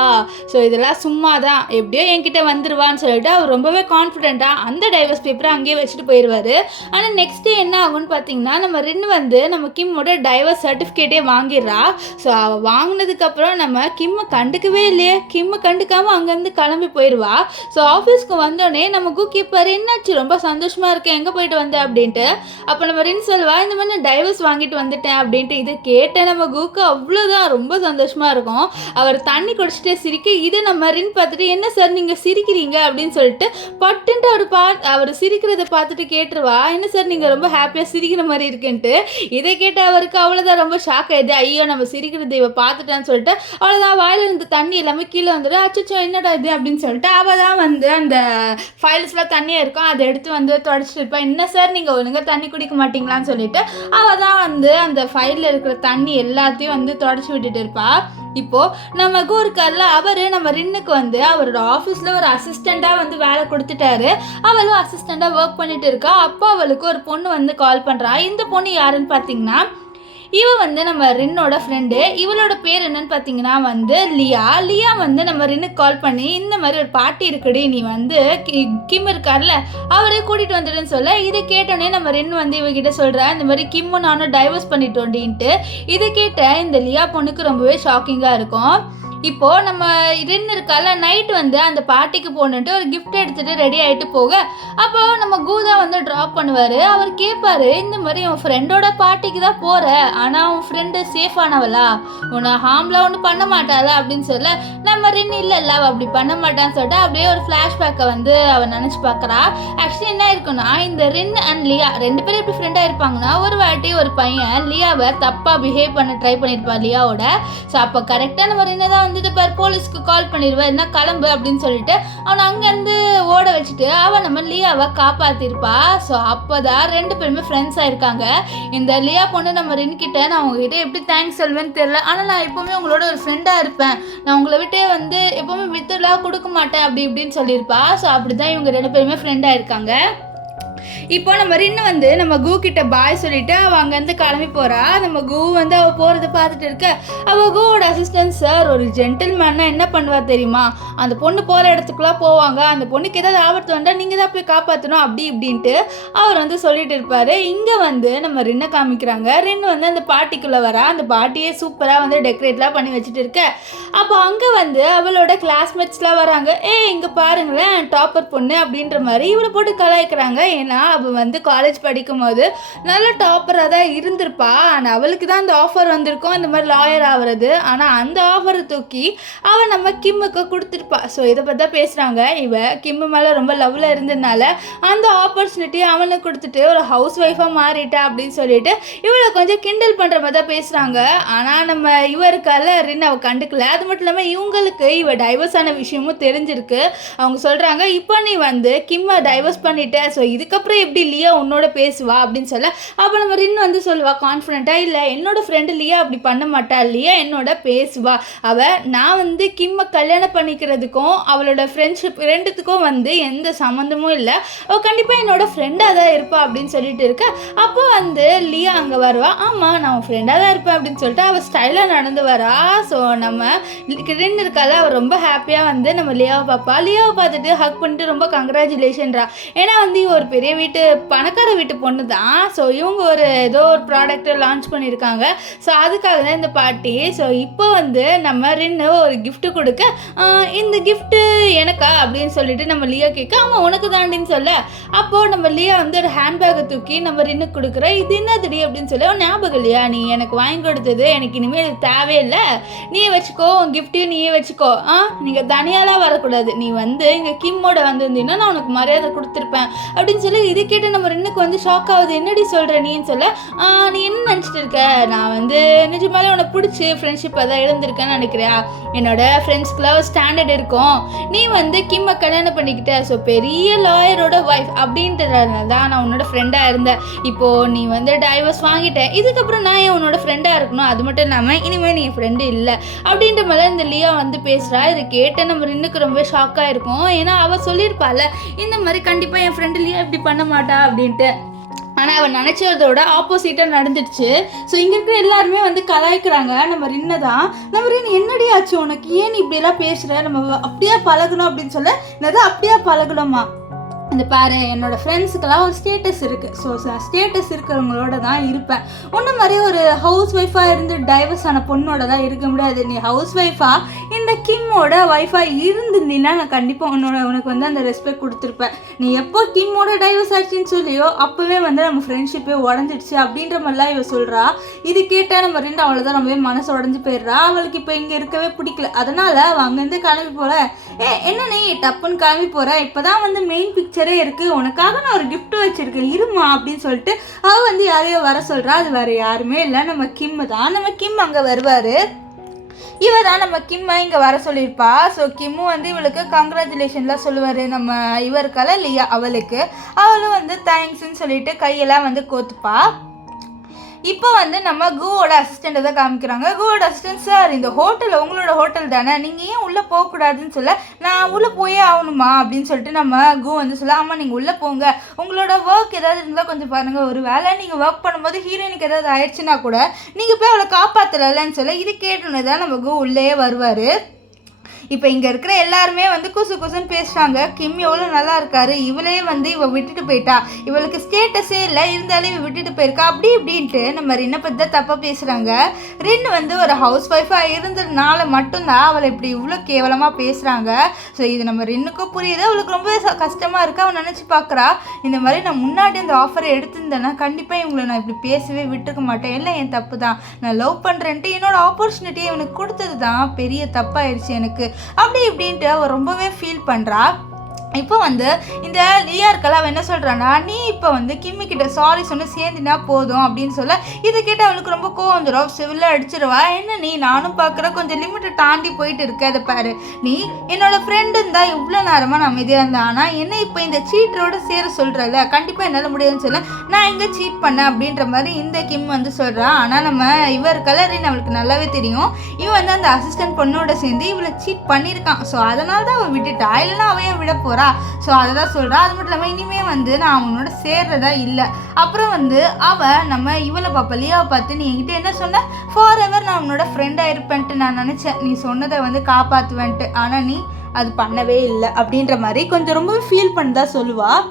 ஸோ இதெல்லாம் சும்மா தான், எப்படியோ என்கிட்ட வந்துடுவான்னு சொல்லிட்டு அவர் ரொம்பவே கான்ஃபிடென்ட்டாக அந்த டைவர்ஸ் பேப்பரை அங்கேயே வச்சுட்டு போயிடுவார். ஆனால் நெக்ஸ்ட் டே என்ன ஆகும்னு பார்த்தீங்கன்னா, நம்ம ரின் வந்து நம்ம கிம்மோட டைவர்ஸ் சர்டிஃபிகேட்டே வாங்கிடுறா. ஸோ அவள் வாங்கினதுக்கப்புறம் நம்ம கிம்மை கண்டுக்கவே இல்லையே, கிம்மை கண்டுக்காமல் அங்கேருந்து கிளம்பி போயிடுவா. ஸோ ஆஃபீஸ்க்கு வந்தோடனே நம்ம கீப்பர் என்னாச்சு ரொம்ப சந்தோஷமாக இருக்கேன், எங்கே போயிட்டு வந்தேன் அப்படின்ட்டு. அப்போ நம்ம ரின் சொல்வா, இந்த மாதிரி நான் டைவர்ஸ் வாங்கிட்டு வந்துட்டேன் அப்படின்ட்டு. இது கேட்டேன் நம்ம கூக்கு அவ்வளோதான் ரொம்ப சந்தோஷமாக இருக்கும். அவர் தண்ணி குடிச்சிட்டே சிரிக்க, இது நம்ம ரின் பார்த்துட்டு, என்ன சார் நீங்கள் சிரிக்கிறீங்க அப்படின்னு சொல்லிட்டு பட்டுன்ட்டு அவர் சிரிக்கிறத பார்த்துட்டு கேட்டுருவா, என்ன சார் நீங்கள் ரொம்ப ஹாப்பியாக சிரிக்கிற மாதிரி இருக்குன்ட்டு. இதை கேட்ட அவருக்கு அவ்வளோதான் ரொம்ப ஷாக் ஆயிடுது, ஐயோ நம்ம சிரிக்கிறது இவ பார்த்துட்டான்னு சொல்லிட்டு அவ்வளோதான் வாயில் இருந்து தண்ணி எல்லாமே கீழே வந்துடும். அச்சோ என்னடா இது அப்படின்னு சொல்லிட்டு அவள் தான் வந்து அந்த ஃபைல்ஸ்லாம் தண்ணியாக இருக்கும் அதை எடுத்து வந்து தொடச்சிட்டு இருப்பா. என்ன சார் நீங்கள் ஒழுங்காக தண்ணி குடிக்க மாட்டீங்களான்னு சொல்லிட்டு அவள் தான் வந்து அந்த ஃபைலில் இருக்கிற தண்ணி எல்லாத்தையும் வந்து தொடச்சி விட்டுட்டு இருப்பா. இப்போது நம்ம கூர்க்கல்ல அவர் நம்ம ரின்னுக்கு வந்து அவரோட ஆஃபீஸில் ஒரு அசிஸ்டண்ட்டாக வந்து வேலை கொடுத்துட்டாரு. அவளும் அசிஸ்டண்ட்டாக ஒர்க் பண்ணிட்டு இருக்கா. அப்போ அவளுக்கு ஒரு பொண்ணு வந்து கால் பண்ணுறா. இந்த பொண்ணு யாருன்னு பார்த்தீங்கன்னா, இவ வந்து நம்ம ரின்னோட ஃப்ரெண்டு. இவளோட பேர் என்னன்னு பார்த்தீங்கன்னா வந்து லியா வந்து நம்ம ரின்னுக்கு கால் பண்ணி, இந்த மாதிரி ஒரு பார்ட்டி இருக்குடி, நீ வந்து கிம் இருக்கார்ல அவரே கூட்டிகிட்டு வந்துடுன்னு சொல்ல. இதை கேட்டோடனே நம்ம ரின் வந்து இவகிட்ட சொல்கிறேன், இந்த மாதிரி கிம்மும் நானும் டைவர்ஸ் பண்ணிட்டோண்டின்ட்டு. இதை கேட்ட இந்த லியா பொண்ணுக்கு ரொம்பவே ஷாக்கிங்காக இருக்கும். இப்போது நம்ம ரின் இருக்கால நைட் வந்து அந்த பார்ட்டிக்கு போகணுன்ட்டு ஒரு கிஃப்ட் எடுத்துகிட்டு ரெடி ஆகிட்டு போக, அப்போ நம்ம கூதா வந்து ட்ராப் பண்ணுவார். அவர் கேட்பார், இந்த மாதிரி உன் ஃப்ரெண்டோட பார்ட்டிக்கு தான் போகிற, ஆனால் உன் ஃப்ரெண்டு சேஃபானவளா, உன்னை ஹார்ம்லாம் ஒன்றும் பண்ண மாட்டாளா அப்படின்னு சொல்ல, நம்ம ரின் இல்லை அவள் அப்படி பண்ண மாட்டான்னு சொல்லிட்டு அப்படியே ஒரு ஃப்ளாஷ்பேக்கை வந்து அவன் நினச்சி பார்க்குறா. ஆக்சுவலி என்ன இருக்குன்னா, இந்த ரின் அண்ட் லியா ரெண்டு பேரும் எப்படி ஃப்ரெண்டாக இருப்பாங்கன்னா, ஒரு வாட்டி ஒரு பையன் லியாவை தப்பாக பிஹேவ் பண்ண ட்ரை பண்ணியிருப்பான் லியாவோட. ஸோ அப்போ கரெக்டாக நம்ம ரின்னை தான் வந்துட்டு பார் போலீஸ்க்கு கால் பண்ணிடுவேன், என்ன கிளம்பு அப்படின்னு சொல்லிட்டு அவனை அங்கேருந்து ஓட வச்சுட்டு அவன் நம்ம லியாவை காப்பாற்றிருப்பா. ஸோ அப்போ தான் ரெண்டு பேருமே ஃப்ரெண்ட்ஸ் ஆயிருக்காங்க. இந்த லியா பொண்ணு நம்ம ரின்கிட்ட, நான் உங்ககிட்ட எப்படி தேங்க்ஸ் சொல்வேன்னு தெரியல, ஆனால் நான் எப்போவுமே உங்களோட ஒரு ஃப்ரெண்டாக இருப்பேன், நான் உங்களை விட்டே வந்து எப்போவுமே வித்துலாம் கொடுக்க மாட்டேன் அப்படி இப்படின்னு சொல்லியிருப்பா. ஸோ அப்படி தான் இவங்க ரெண்டு பேருமே ஃப்ரெண்டாக இருக்காங்க. இப்போ நம்ம ரின்னு வந்து நம்ம கூ கிட்ட பாய் சொல்லிட்டு அவள் அங்கேருந்து கிளம்பி போகிறா. நம்ம கூ வந்து அவள் போகிறத பார்த்துட்டு இருக்க, அவள் கூவோட அசிஸ்டன்ட், சார் ஒரு ஜென்டில்மேன்னா என்ன பண்ணுவா தெரியுமா, அந்த பொண்ணு போகிற இடத்துக்குலாம் போவாங்க, அந்த பொண்ணுக்கு ஏதாவது ஆபத்து வந்தால் நீங்கள் தான் போய் காப்பாற்றணும் அப்படி இப்படின்ட்டு அவர் வந்து சொல்லிட்டு இருப்பார். இங்கே வந்து நம்ம ரின்னை காமிக்கிறாங்க. ரின் வந்து அந்த பார்ட்டிக்குள்ளே வரா. அந்த பார்ட்டியே சூப்பராக வந்து டெக்கரேட்லாம் பண்ணி வச்சுட்டு இருக்க. அப்போ அங்கே வந்து அவளோட கிளாஸ்மேட்ஸ்லாம் வராங்க. இங்கே பாருங்களேன் டாப்பர் பொண்ணு அப்படின்ற மாதிரி இவளை போட்டு கலாய்க்கிறாங்க. ஏன்னா அவள் வந்து காலேஜ் படிக்கும் போது நல்ல டாப்பராக தான் இருந்திருப்பா. ஆனால் அவளுக்கு தான் அந்த ஆஃபர் வந்திருக்கும் இந்த மாதிரி லாயர் ஆகிறது. ஆனால் அந்த ஆஃபரை தூக்கி அவள் நம்ம கிம்முக்கு கொடுத்துருப்பா. ஸோ இதை பற்றி தான் பேசுகிறாங்க. கிம்மு மேலே ரொம்ப லவ்வில் இருந்ததுனால அந்த ஆப்பர்ச்சுனிட்டி அவனுக்கு கொடுத்துட்டு ஒரு ஹவுஸ் ஒய்ஃபாக மாறிட்டா அப்படின்னு சொல்லிட்டு இவளை கொஞ்சம் கிண்டல் பண்ணுற மாதிரி தான் பேசுகிறாங்க. ஆனால் நம்ம இவருக்கால ரின் அவள் கண்டுக்கல. அது மட்டும் இல்லாமல் இவங்களுக்கு டைவர்ஸ் ஆன விஷயமும் தெரிஞ்சிருக்கு. அவங்க சொல்கிறாங்க, இப்போ நீ வந்து கிம்மை டைவர்ஸ் பண்ணிட்ட, ஸோ இதுக்கப்புறம் எப்படி லியா உன்னோட பேசுவா அப்படின்னு சொல்ல. அப்போ நம்ம ரின் வந்து சொல்லுவா கான்ஃபிடென்ட்டாக, இல்லை என்னோட ஃப்ரெண்டு லியா அப்படி பண்ண மாட்டா, லியா என்னோட பேசுவா, நான் வந்து கிம்மை கல்யாணம் பண்ணிக்கிறதுக்கும் அவளோட ஃப்ரெண்டுக்கும் வந்து எந்த சம்மந்தமும் இல்லை, அவள் கண்டிப்பாக என்னோட ஃப்ரெண்டாக தான் இருப்பா அப்படின்னு சொல்லிட்டு இருக்க. அப்போ வந்து லியா அங்கே வருவா. ஆமாம் நான் ஃப்ரெண்டாக தான் இருப்பேன் அப்படின்னு சொல்லிட்டு அவள் ஸ்டைலாக நடந்து வரா. ஸோ நம்ம ரின் இருக்கால அவர் ரொம்ப ஹாப்பியாக வந்து நம்ம லியாவை பார்த்துட்டு ஹக் பண்ணிட்டு ரொம்ப கங்க்ராச்சுலேஷன்ரா. ஏன்னா வந்து ஒரு பெரிய பணக்கார வீட்டு பொண்ணு தான். ஸோ இவங்க ஏதோ ஒரு ப்ராடக்ட்டை லான்ச் பண்ணியிருக்காங்க. ஸோ அதுக்காக தான் இந்த பார்ட்டி. ஸோ இப்போ வந்து நம்ம ரின்னு ஒரு கிஃப்ட்டு கொடுக்க, இந்த கிஃப்ட்டு எனக்கா அப்படின்னு சொல்லிட்டு நம்ம லியா கேட்க, ஆமாம் உனக்கு தாண்டின்னு சொல்ல. அப்போது நம்ம லியா வந்து ஒரு ஹேண்ட்பேக்கை தூக்கி நம்ம ரின்னுக்கு கொடுக்குற. இது என்னதுடி அப்படின்னு சொல்லி ஞாபகம் இல்லையா, நீ எனக்கு வாங்கி கொடுத்தது எனக்கு இனிமேல் தேவையில்லை, நீயே வச்சுக்கோ, உன் கிஃப்ட்டையும் நீயே வச்சுக்கோ, நீங்கள் தனியாலாம் வரக்கூடாது, நீ வந்து இங்கே கிம்மோட வந்திருந்தீங்கன்னா நான் உனக்கு மரியாதை கொடுத்துருப்பேன் அப்படின்னு சொல்லி. இது கேட்டு நம்ம ரெண்டுக்கு வந்து ஷாக் ஆகுது. என்னடி சொல்கிற நீன்னு சொல்ல, நீ என்ன நினச்சிட்டு இருக்க, நான் வந்து நிஜமாலே உனக்கு பிடிச்சி ஃப்ரெண்ட்ஷிப் அதான் எழுந்திருக்கேன்னு நினைக்கிறியா, என்னோட ஃப்ரெண்ட்ஸ்க்குலாம் ஸ்டாண்டர்ட் இருக்கும், நீ வந்து கிம்மை கல்யாணம் பண்ணிக்கிட்ட, ஸோ பெரிய லாயரோட ஒய்ஃப் அப்படின்றதுனால தான் நான் உன்னோட ஃப்ரெண்டாக இருந்தேன். இப்போது நீ வந்து டைவர்ஸ் வாங்கிட்டேன், இதுக்கப்புறம் நான் ஏன் உன்னோட ஃப்ரெண்டாக இருக்கணும், அது மட்டும் இல்லாமல் இனிமேல் நீ என் ஃப்ரெண்டு இல்லை அப்படின்ற மாதிரி இந்த லியா வந்து பேசுகிறா. இதை கேட்ட நம்ம ரெண்டுக்கு ரொம்ப ஷாக்காக இருக்கும். ஏன்னா அவள் சொல்லியிருப்பாள் இந்த மாதிரி கண்டிப்பாக என் ஃப்ரெண்டு லியா இப்படி பண்ண மாட்டா அப்படின்ட்டு. ஆனால் அவன் நினச்சதோட ஆப்போசிட்டாக நடந்துடுச்சு. ஸோ இங்கே இருக்கிற எல்லாருமே வந்து கலாய்க்கிறாங்க நம்ம ரின்னை தான். நம்ம ரின் என்னடி ஆச்சு உனக்கு, ஏன் இப்படியெல்லாம் பேசுகிற, நம்ம அப்படியே பழகணும் அப்படின்னு சொல்ல, என்னது அப்படியே பழகணுமா, இந்த பாரு என்னோடய ஃப்ரெண்ட்ஸுக்கெல்லாம் ஒரு ஸ்டேட்டஸ் இருக்குது, ஸோ ஸ்டேட்டஸ் இருக்கிறவங்களோட தான் இருப்பேன், ஒன்று மாதிரி ஒரு ஹவுஸ் ஒய்ஃபாக இருந்து டைவர்ஸ் ஆன பொண்ணோட தான் இருக்க முடியாது. நீ ஹவுஸ் ஒய்ஃபாக இந்த கிம்மோட ஒய்ஃபாக இருந்திருந்தீங்கன்னா நான் கண்டிப்பாக உனக்கு வந்து அந்த ரெஸ்பெக்ட் கொடுத்துருப்பேன். நீ எப்போ கிம்மோட டைவர்ஸ் ஆச்சுன்னு சொல்லியோ அப்போவே வந்து நம்ம ஃப்ரெண்ட்ஷிப்பே உடஞ்சிடுச்சு அப்படின்ற மாதிரிலாம் இவ சொல்கிறா. இது கேட்டால் நம்ம ரெண்டு அவ்வளோதான் ரொம்பவே மனசு உடஞ்சி போயிடுறா. அவளுக்கு இப்போ இங்கே இருக்கவே பிடிக்கல. அதனால் அவள் அங்கேருந்து கிளம்பி போகிற, என்ன நீ டப்புன்னு கிளம்பி போகிற, இப்போ தான் வந்து மெயின் பிக்சரே இருக்குது, உனக்காக நான் ஒரு கிஃப்ட் வச்சுருக்கேன் இருமா அப்படின்னு சொல்லிட்டு அவள் வந்து யாரையோ வர சொல்கிறா. அது வேறு யாருமே இல்லை, நம்ம கிம்மு தான். நம்ம கிம் அங்கே வருவார். இவ தான் நம்ம கிம்மை இங்கே வர சொல்லியிருப்பா. ஸோ கிம்மு வந்து இவளுக்கு கங்க்ராச்சுலேஷன்லாம் சொல்லுவார். நம்ம இவருக்கால லியா அவளுக்கு, அவளும் வந்து தேங்க்ஸ்ன்னு சொல்லிட்டு கையெல்லாம் வந்து கோத்துப்பா. இப்போ வந்து நம்ம கூவோட அசிஸ்டண்ட்டை தான் காமிக்கிறாங்க. கூவோட அசிஸ்டன்ட், சார் இந்த ஹோட்டல் உங்களோட ஹோட்டல் தானே, நீங்கள் ஏன் உள்ளே போகக்கூடாதுன்னு சொல்ல, நான் உள்ளே போயே ஆகணுமா அப்படின்னு சொல்லிட்டு நம்ம கூ வந்து சொல்ல, ஆமாம் நீங்கள் உள்ளே போங்க, உங்களோட ஒர்க் ஏதாவது இருந்தால் கொஞ்சம் பாருங்கள், ஒரு வேலை நீங்கள் ஒர்க் பண்ணும்போது ஹீரோயினுக்கு ஏதாவது ஆயிடுச்சுன்னா கூட நீங்கள் போய் அவளை காப்பாற்றலன்னு சொல்ல, இது கேட்டுன்னு தான் நம்ம கூ உள்ளே வருவார். இப்போ இங்கே இருக்கிற எல்லாருமே வந்து குசு குசுன்னு பேசுகிறாங்க. கிம் எவ்வளோ நல்லா இருக்காரு, இவளே வந்து இவள் விட்டுட்டு போயிட்டா, இவளுக்கு ஸ்டேட்டஸே இல்லை, இருந்தாலும் இவள் விட்டுட்டு போயிருக்கா அப்படி இப்படின்ட்டு நம்ம ரின்னை பற்றி தான் தப்பாக பேசுகிறாங்க. ரின் வந்து ஒரு ஹவுஸ் ஒய்ஃபாக இருந்ததுனால மட்டும்தான் அவளை இப்படி இவ்வளோ கேவலமாக பேசுகிறாங்க. ஸோ இது நம்ம ரின்னுக்கும் புரியுது, அவளுக்கு ரொம்ப கஷ்டமாக இருக்குது. அவள் நினச்சி பார்க்குறா, இந்த மாதிரி நான் முன்னாடி அந்த ஆஃபரை எடுத்திருந்தேன்னா கண்டிப்பாக இவங்களை நான் இப்படி பேசவே விட்டுருக்க மாட்டேன், எல்லாம் என் தப்பு தான், நான் லவ் பண்ணுறேன்ட்டு என்னோடய ஆப்பர்ச்சுனிட்டியை இவனுக்கு கொடுத்தது தான் பெரிய தப்பாயிடுச்சு எனக்கு அப்படி இப்படின்ட்டு அவள் ரொம்பவே ஃபீல் பண்ணுறா. இப்போ வந்து இந்த லியா இருக்கல, அவன் என்ன சொல்கிறான்னா, நீ இப்போ வந்து கிம்மி கிட்ட சாரி சொன்ன சேர்ந்தினா போதும் அப்படின்னு சொல்ல, இதை கேட்டு அவளுக்கு ரொம்ப கோவம் வந்துடும், சிவிலாக அடிச்சிருவா. என்ன நீ, நானும் பார்க்குற கொஞ்சம் லிமிட்டை தாண்டி போயிட்டு இருக்க, அதை பாரு, நீ என்னோடய ஃப்ரெண்டு இருந்தால் இவ்வளோ நேரமாக நான் அமைதியாக இருந்தேன், ஆனால் என்ன இப்போ இந்த சீட்டரோட சேர சொல்கிறல, கண்டிப்பாக என்னால் முடியாதுன்னு சொல்ல, நான் எங்கே சீட் பண்ணேன் அப்படின்ற மாதிரி இந்த கிம் வந்து சொல்கிறான். ஆனால் நம்ம இவர் கலரின்னு அவளுக்கு நல்லாவே தெரியும், இவன் வந்து அந்த அசிஸ்டன்ட் பொண்ணோட சேர்ந்து இவளை சீட் பண்ணியிருக்கான். ஸோ அதனால தான் அவள் விட்டுட்டா, இல்லைன்னா அவன் விட போகிறா. ஸோ அதை தான் சொல்கிறா. அது மட்டும் இல்லாமல் இனிமேல் வந்து நான் அவனோட சேர்றதா இல்லை. அப்புறம் வந்து அவள் நம்ம இவளை பார்ப்ப லியாவை பார்த்து, நீ என்கிட்ட என்ன சொன்ன, ஃபார் எவர் நான் அவனோட ஃப்ரெண்டாக இருப்பேன்ட்டு நான் நினச்சேன், நீ சொன்னதை வந்து காப்பாற்றுவேன்ட்டு, ஆனால் நீ அது பண்ணவே இல்லை அப்படின்ற மாதிரி கொஞ்சம் ரொம்ப ஃபீல் பண்ணதா சொல்லுவாள்.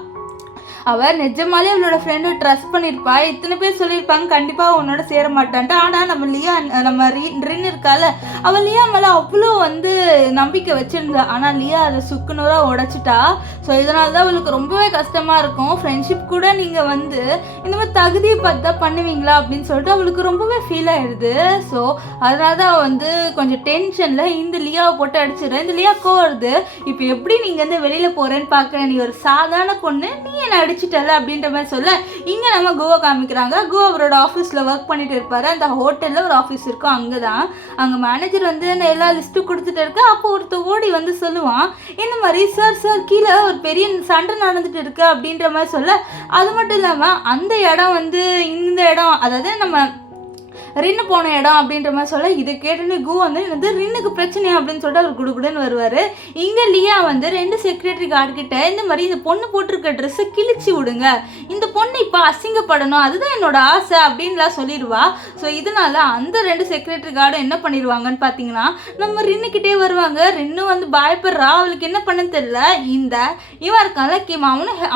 அவள் நிஜமாலே அவளோட ஃப்ரெண்டு ட்ரஸ்ட் பண்ணியிருப்பா, இத்தனை பேர் சொல்லியிருப்பாங்க கண்டிப்பாக உன்னோட சேர மாட்டான்ட்டு. ஆனால் நம்ம லியா, நம்ம ரின் இருக்கால, அவள் லியா மேலே அவ்வளோ வந்து நம்பிக்கை வச்சுருந்தா. ஆனால் லியா அதை சுக்குநூறாக உடைச்சிட்டா. ஸோ இதனால தான் அவளுக்கு ரொம்பவே கஷ்டமாக இருக்கும். ஃப்ரெண்ட்ஷிப் கூட நீங்கள் வந்து இந்த மாதிரி தகுதியை பார்த்து தான் பண்ணுவீங்களா அப்படின்னு சொல்லிட்டு அவளுக்கு ரொம்பவே ஃபீல் ஆகிடுது. ஸோ அதனால தான் அவள் வந்து கொஞ்சம் டென்ஷனில் இந்த லியாவை போட்டு அடிச்சிடுறேன். இந்த லியா கோருது, இப்போ எப்படி நீங்கள் வந்து வெளியில் போகிறேன்னு பார்க்குறேன், நீ ஒரு சாதாரண பொண்ணு, நீ என்ன அடிச்சிட்டல அப்படின்ற மாதிரி சொல்ல, இங்கே நம்ம கோவா காமிக்கிறாங்க. கோ அவரோட ஆஃபீஸில் ஒர்க் பண்ணிட்டு இருப்பார். அந்த ஹோட்டலில் ஒரு ஆஃபீஸ் இருக்கும், அங்கே தான் அங்கே மேனேஜர் வந்து எல்லா லிஸ்ட்டும் கொடுத்துட்டு இருக்கு. அப்போ ஒருத்தர் ஓடி வந்து சொல்லுவான், இந்த மாதிரி சார் கீழே ஒரு பெரிய சண்டை நடந்துட்டு இருக்கு அப்படின்ற மாதிரி சொல்ல, அது மட்டும் இல்லாமல் அந்த இடம் வந்து இந்த இடம், அதாவது நம்ம ரின்னு போன இடம் அப்படின்ற மாதிரி சொல்ல, இதை கேட்டுன்னு கு வந்து ரின்னுக்கு பிரச்சனை அப்படின்னு சொல்லிட்டு அவர் குடுகுடுன்னு வருவார். இங்கே லியா வந்து 2 செக்யூரிட்டி கார்டு கிட்ட இந்த மாதிரி இந்த பொண்ணு போட்டிருக்க ட்ரெஸ்ஸை கிழிச்சு விடுங்க, இந்த பொண்ணு இப்போ அசிங்கப்படணும், அதுதான் என்னோட ஆசை அப்படின்லாம் சொல்லிடுவா. ஸோ இதனால அந்த 2 செக்யூரிட்டி கார்டும் என்ன பண்ணிடுவாங்கன்னு பார்த்தீங்கன்னா, நம்ம ரின்னுக்கிட்டே வருவாங்க. ரின்னு வந்து பயப்படுறா, அவளுக்கு என்ன பண்ண தெரியல. இந்த இவன் இருக்கான்ல கிம்,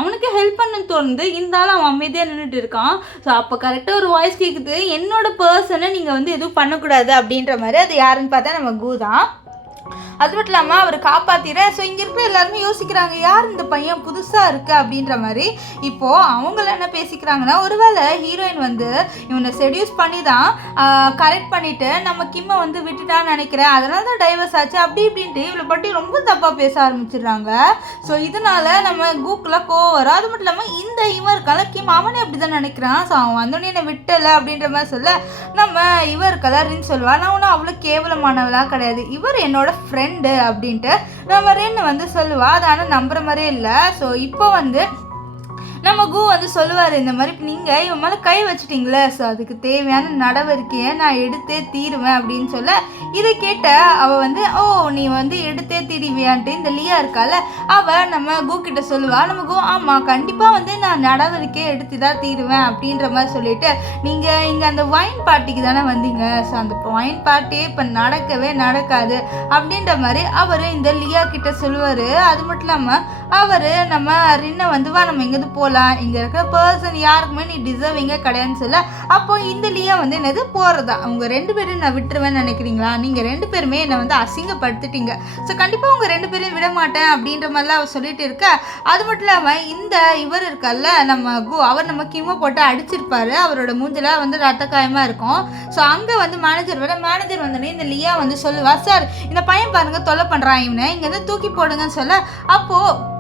அவனுக்கு ஹெல்ப் பண்ணு தோணுது, இருந்தாலும் அவன் அமைதியாக நின்றுட்டு இருக்கான். ஸோ அப்போ கரெக்டாக ஒரு வாய்ஸ் கேட்குது, என்னோட பர்சனை நீங்கள் வந்து எதுவும் பண்ணக்கூடாது அப்படின்ற மாதிரி. அது யாருன்னு பார்த்தா நம்ம கு தான். அது மட்டும் இல்லாமல் அவர் காப்பாற்றிட. ஸோ இங்கே இருக்கிற எல்லாருமே யோசிக்கிறாங்க, யார் இந்த பையன் புதுசாக இருக்குது அப்படின்ற மாதிரி. இப்போது அவங்கள என்ன பேசிக்கிறாங்கன்னா, ஒருவேளை ஹீரோயின் வந்து இவனை செடியூஸ் பண்ணி தான் கரெக்ட் பண்ணிவிட்டு நம்ம கிம்மை வந்து விட்டுட்டான்னு நினைக்கிறேன், அதனால தான் டைவர்ஸ் ஆச்சு அப்படி இப்படின்ட்டு இவளை பற்றி ரொம்ப தப்பாக பேச ஆரம்பிச்சிடுறாங்க. ஸோ இதனால் நம்ம கூக்குலாம் கோவம் வரும். அது மட்டும் இல்லாமல் இந்த இவன் இருக்கால கிம், அவனே அப்படி தான் நினைக்கிறான். ஸோ அவன் வந்தோடனே என்னை விட்டலை அப்படின்ற மாதிரி சொல்ல, நம்ம இவர் இருக்கால ரின் சொல்லுவா, நான் ஒன்றும் அவ்வளோ கேவலமானவளாக கிடையாது, இவர் என்னோட ஃப்ரெண்டு அப்படின்ட்டு நம்ம ரின் வந்து சொல்லுவா. அது ஆனால் நம்புற மாதிரியே இல்லை. ஸோ இப்போ வந்து நம்ம கு வந்து சொல்லுவார், இந்த மாதிரி நீங்கள் இவன் மேலே கை வச்சிட்டிங்களே, ஸோ அதுக்கு தேவையான நடவடிக்கையை நான் எடுத்தே தீருவேன் அப்படின்னு சொல்ல, இதை கேட்ட அவள் வந்து ஓ நீ வந்து எடுத்தே தீருவியான்ட்டு இந்த லியா இருக்கால அவள் நம்ம கு கிட்ட சொல்லுவா. நம்ம கு ஆமாம் கண்டிப்பாக வந்து நான் நடவடிக்கையை எடுத்து தான் தீருவேன் அப்படின்ற மாதிரி சொல்லிட்டு, நீங்கள் இங்கே அந்த வைன் பார்ட்டிக்கு தானே வந்தீங்க, ஸோ அந்த வைன் பார்ட்டியே இப்போ நடக்கவே நடக்காது அப்படின்ற மாதிரி அவர் இந்த லியா கிட்ட சொல்லுவார். அது மட்டும் இல்லாமல் அவர் நம்ம ரின்னை வந்து வா நம்ம எங்கேருந்து போகலாம், இங்கே இருக்கிற பர்சன் யாருக்குமே நீ டிசர்விங்கே கிடையாதுன்னு சொல்ல, அப்போ இந்த லியா வந்து என்னது போகிறதா, அவங்க 2 பேரும் நான் விட்டுருவேன்னு நினைக்கிறீங்களா, நீங்கள் 2 பேருமே என்னை வந்து அசிங்கப்படுத்திட்டீங்க, ஸோ கண்டிப்பாக உங்கள் 2 பேரையும் விட மாட்டேன் அப்படின்ற மாதிரிலாம் அவர் சொல்லிட்டு இருக்க. அது மட்டும் இல்லாமல் இந்த இவர் இருக்கல்ல நம்ம கு, அவர் நம்ம கிம்மை போட்டு அடிச்சிருப்பாரு, அவரோட மூஞ்சில் வந்து ரத்த காயமாக இருக்கும். ஸோ அங்கே வந்து மேனேஜர் வந்தோடனே இந்த லியா வந்து சொல்லுவா, சார் இந்த பையன் பாருங்க தொல்லை பண்ணுறான், இவனை இங்கேருந்து தூக்கி போடுங்கன்னு சொல்ல, அப்போது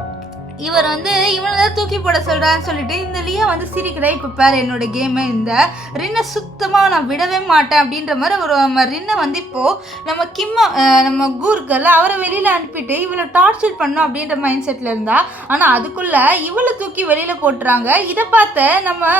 இவர் வந்து இவனை தான் தூக்கி போட சொல்கிறான்னு சொல்லிட்டு இந்த லியா வந்து சிரிக்கிறா. இப்போ பாரு என்னோட கேமை இந்த ரின்னை சுத்தமாக நான் விடவே மாட்டேன் அப்படின்ற மாதிரி ஒரு ரின்னை வந்து இப்போது நம்ம கிம்மை நம்ம கூர்க்கல்ல அவரை வெளியில் அனுப்பிட்டு இவளை டார்ச்சர் பண்ணோம் அப்படின்ற மைண்ட் செட்டில் இருந்தா. ஆனால் அதுக்குள்ளே இவளை தூக்கி வெளியில் போட்டுறாங்க. இதை பார்த்த நம்ம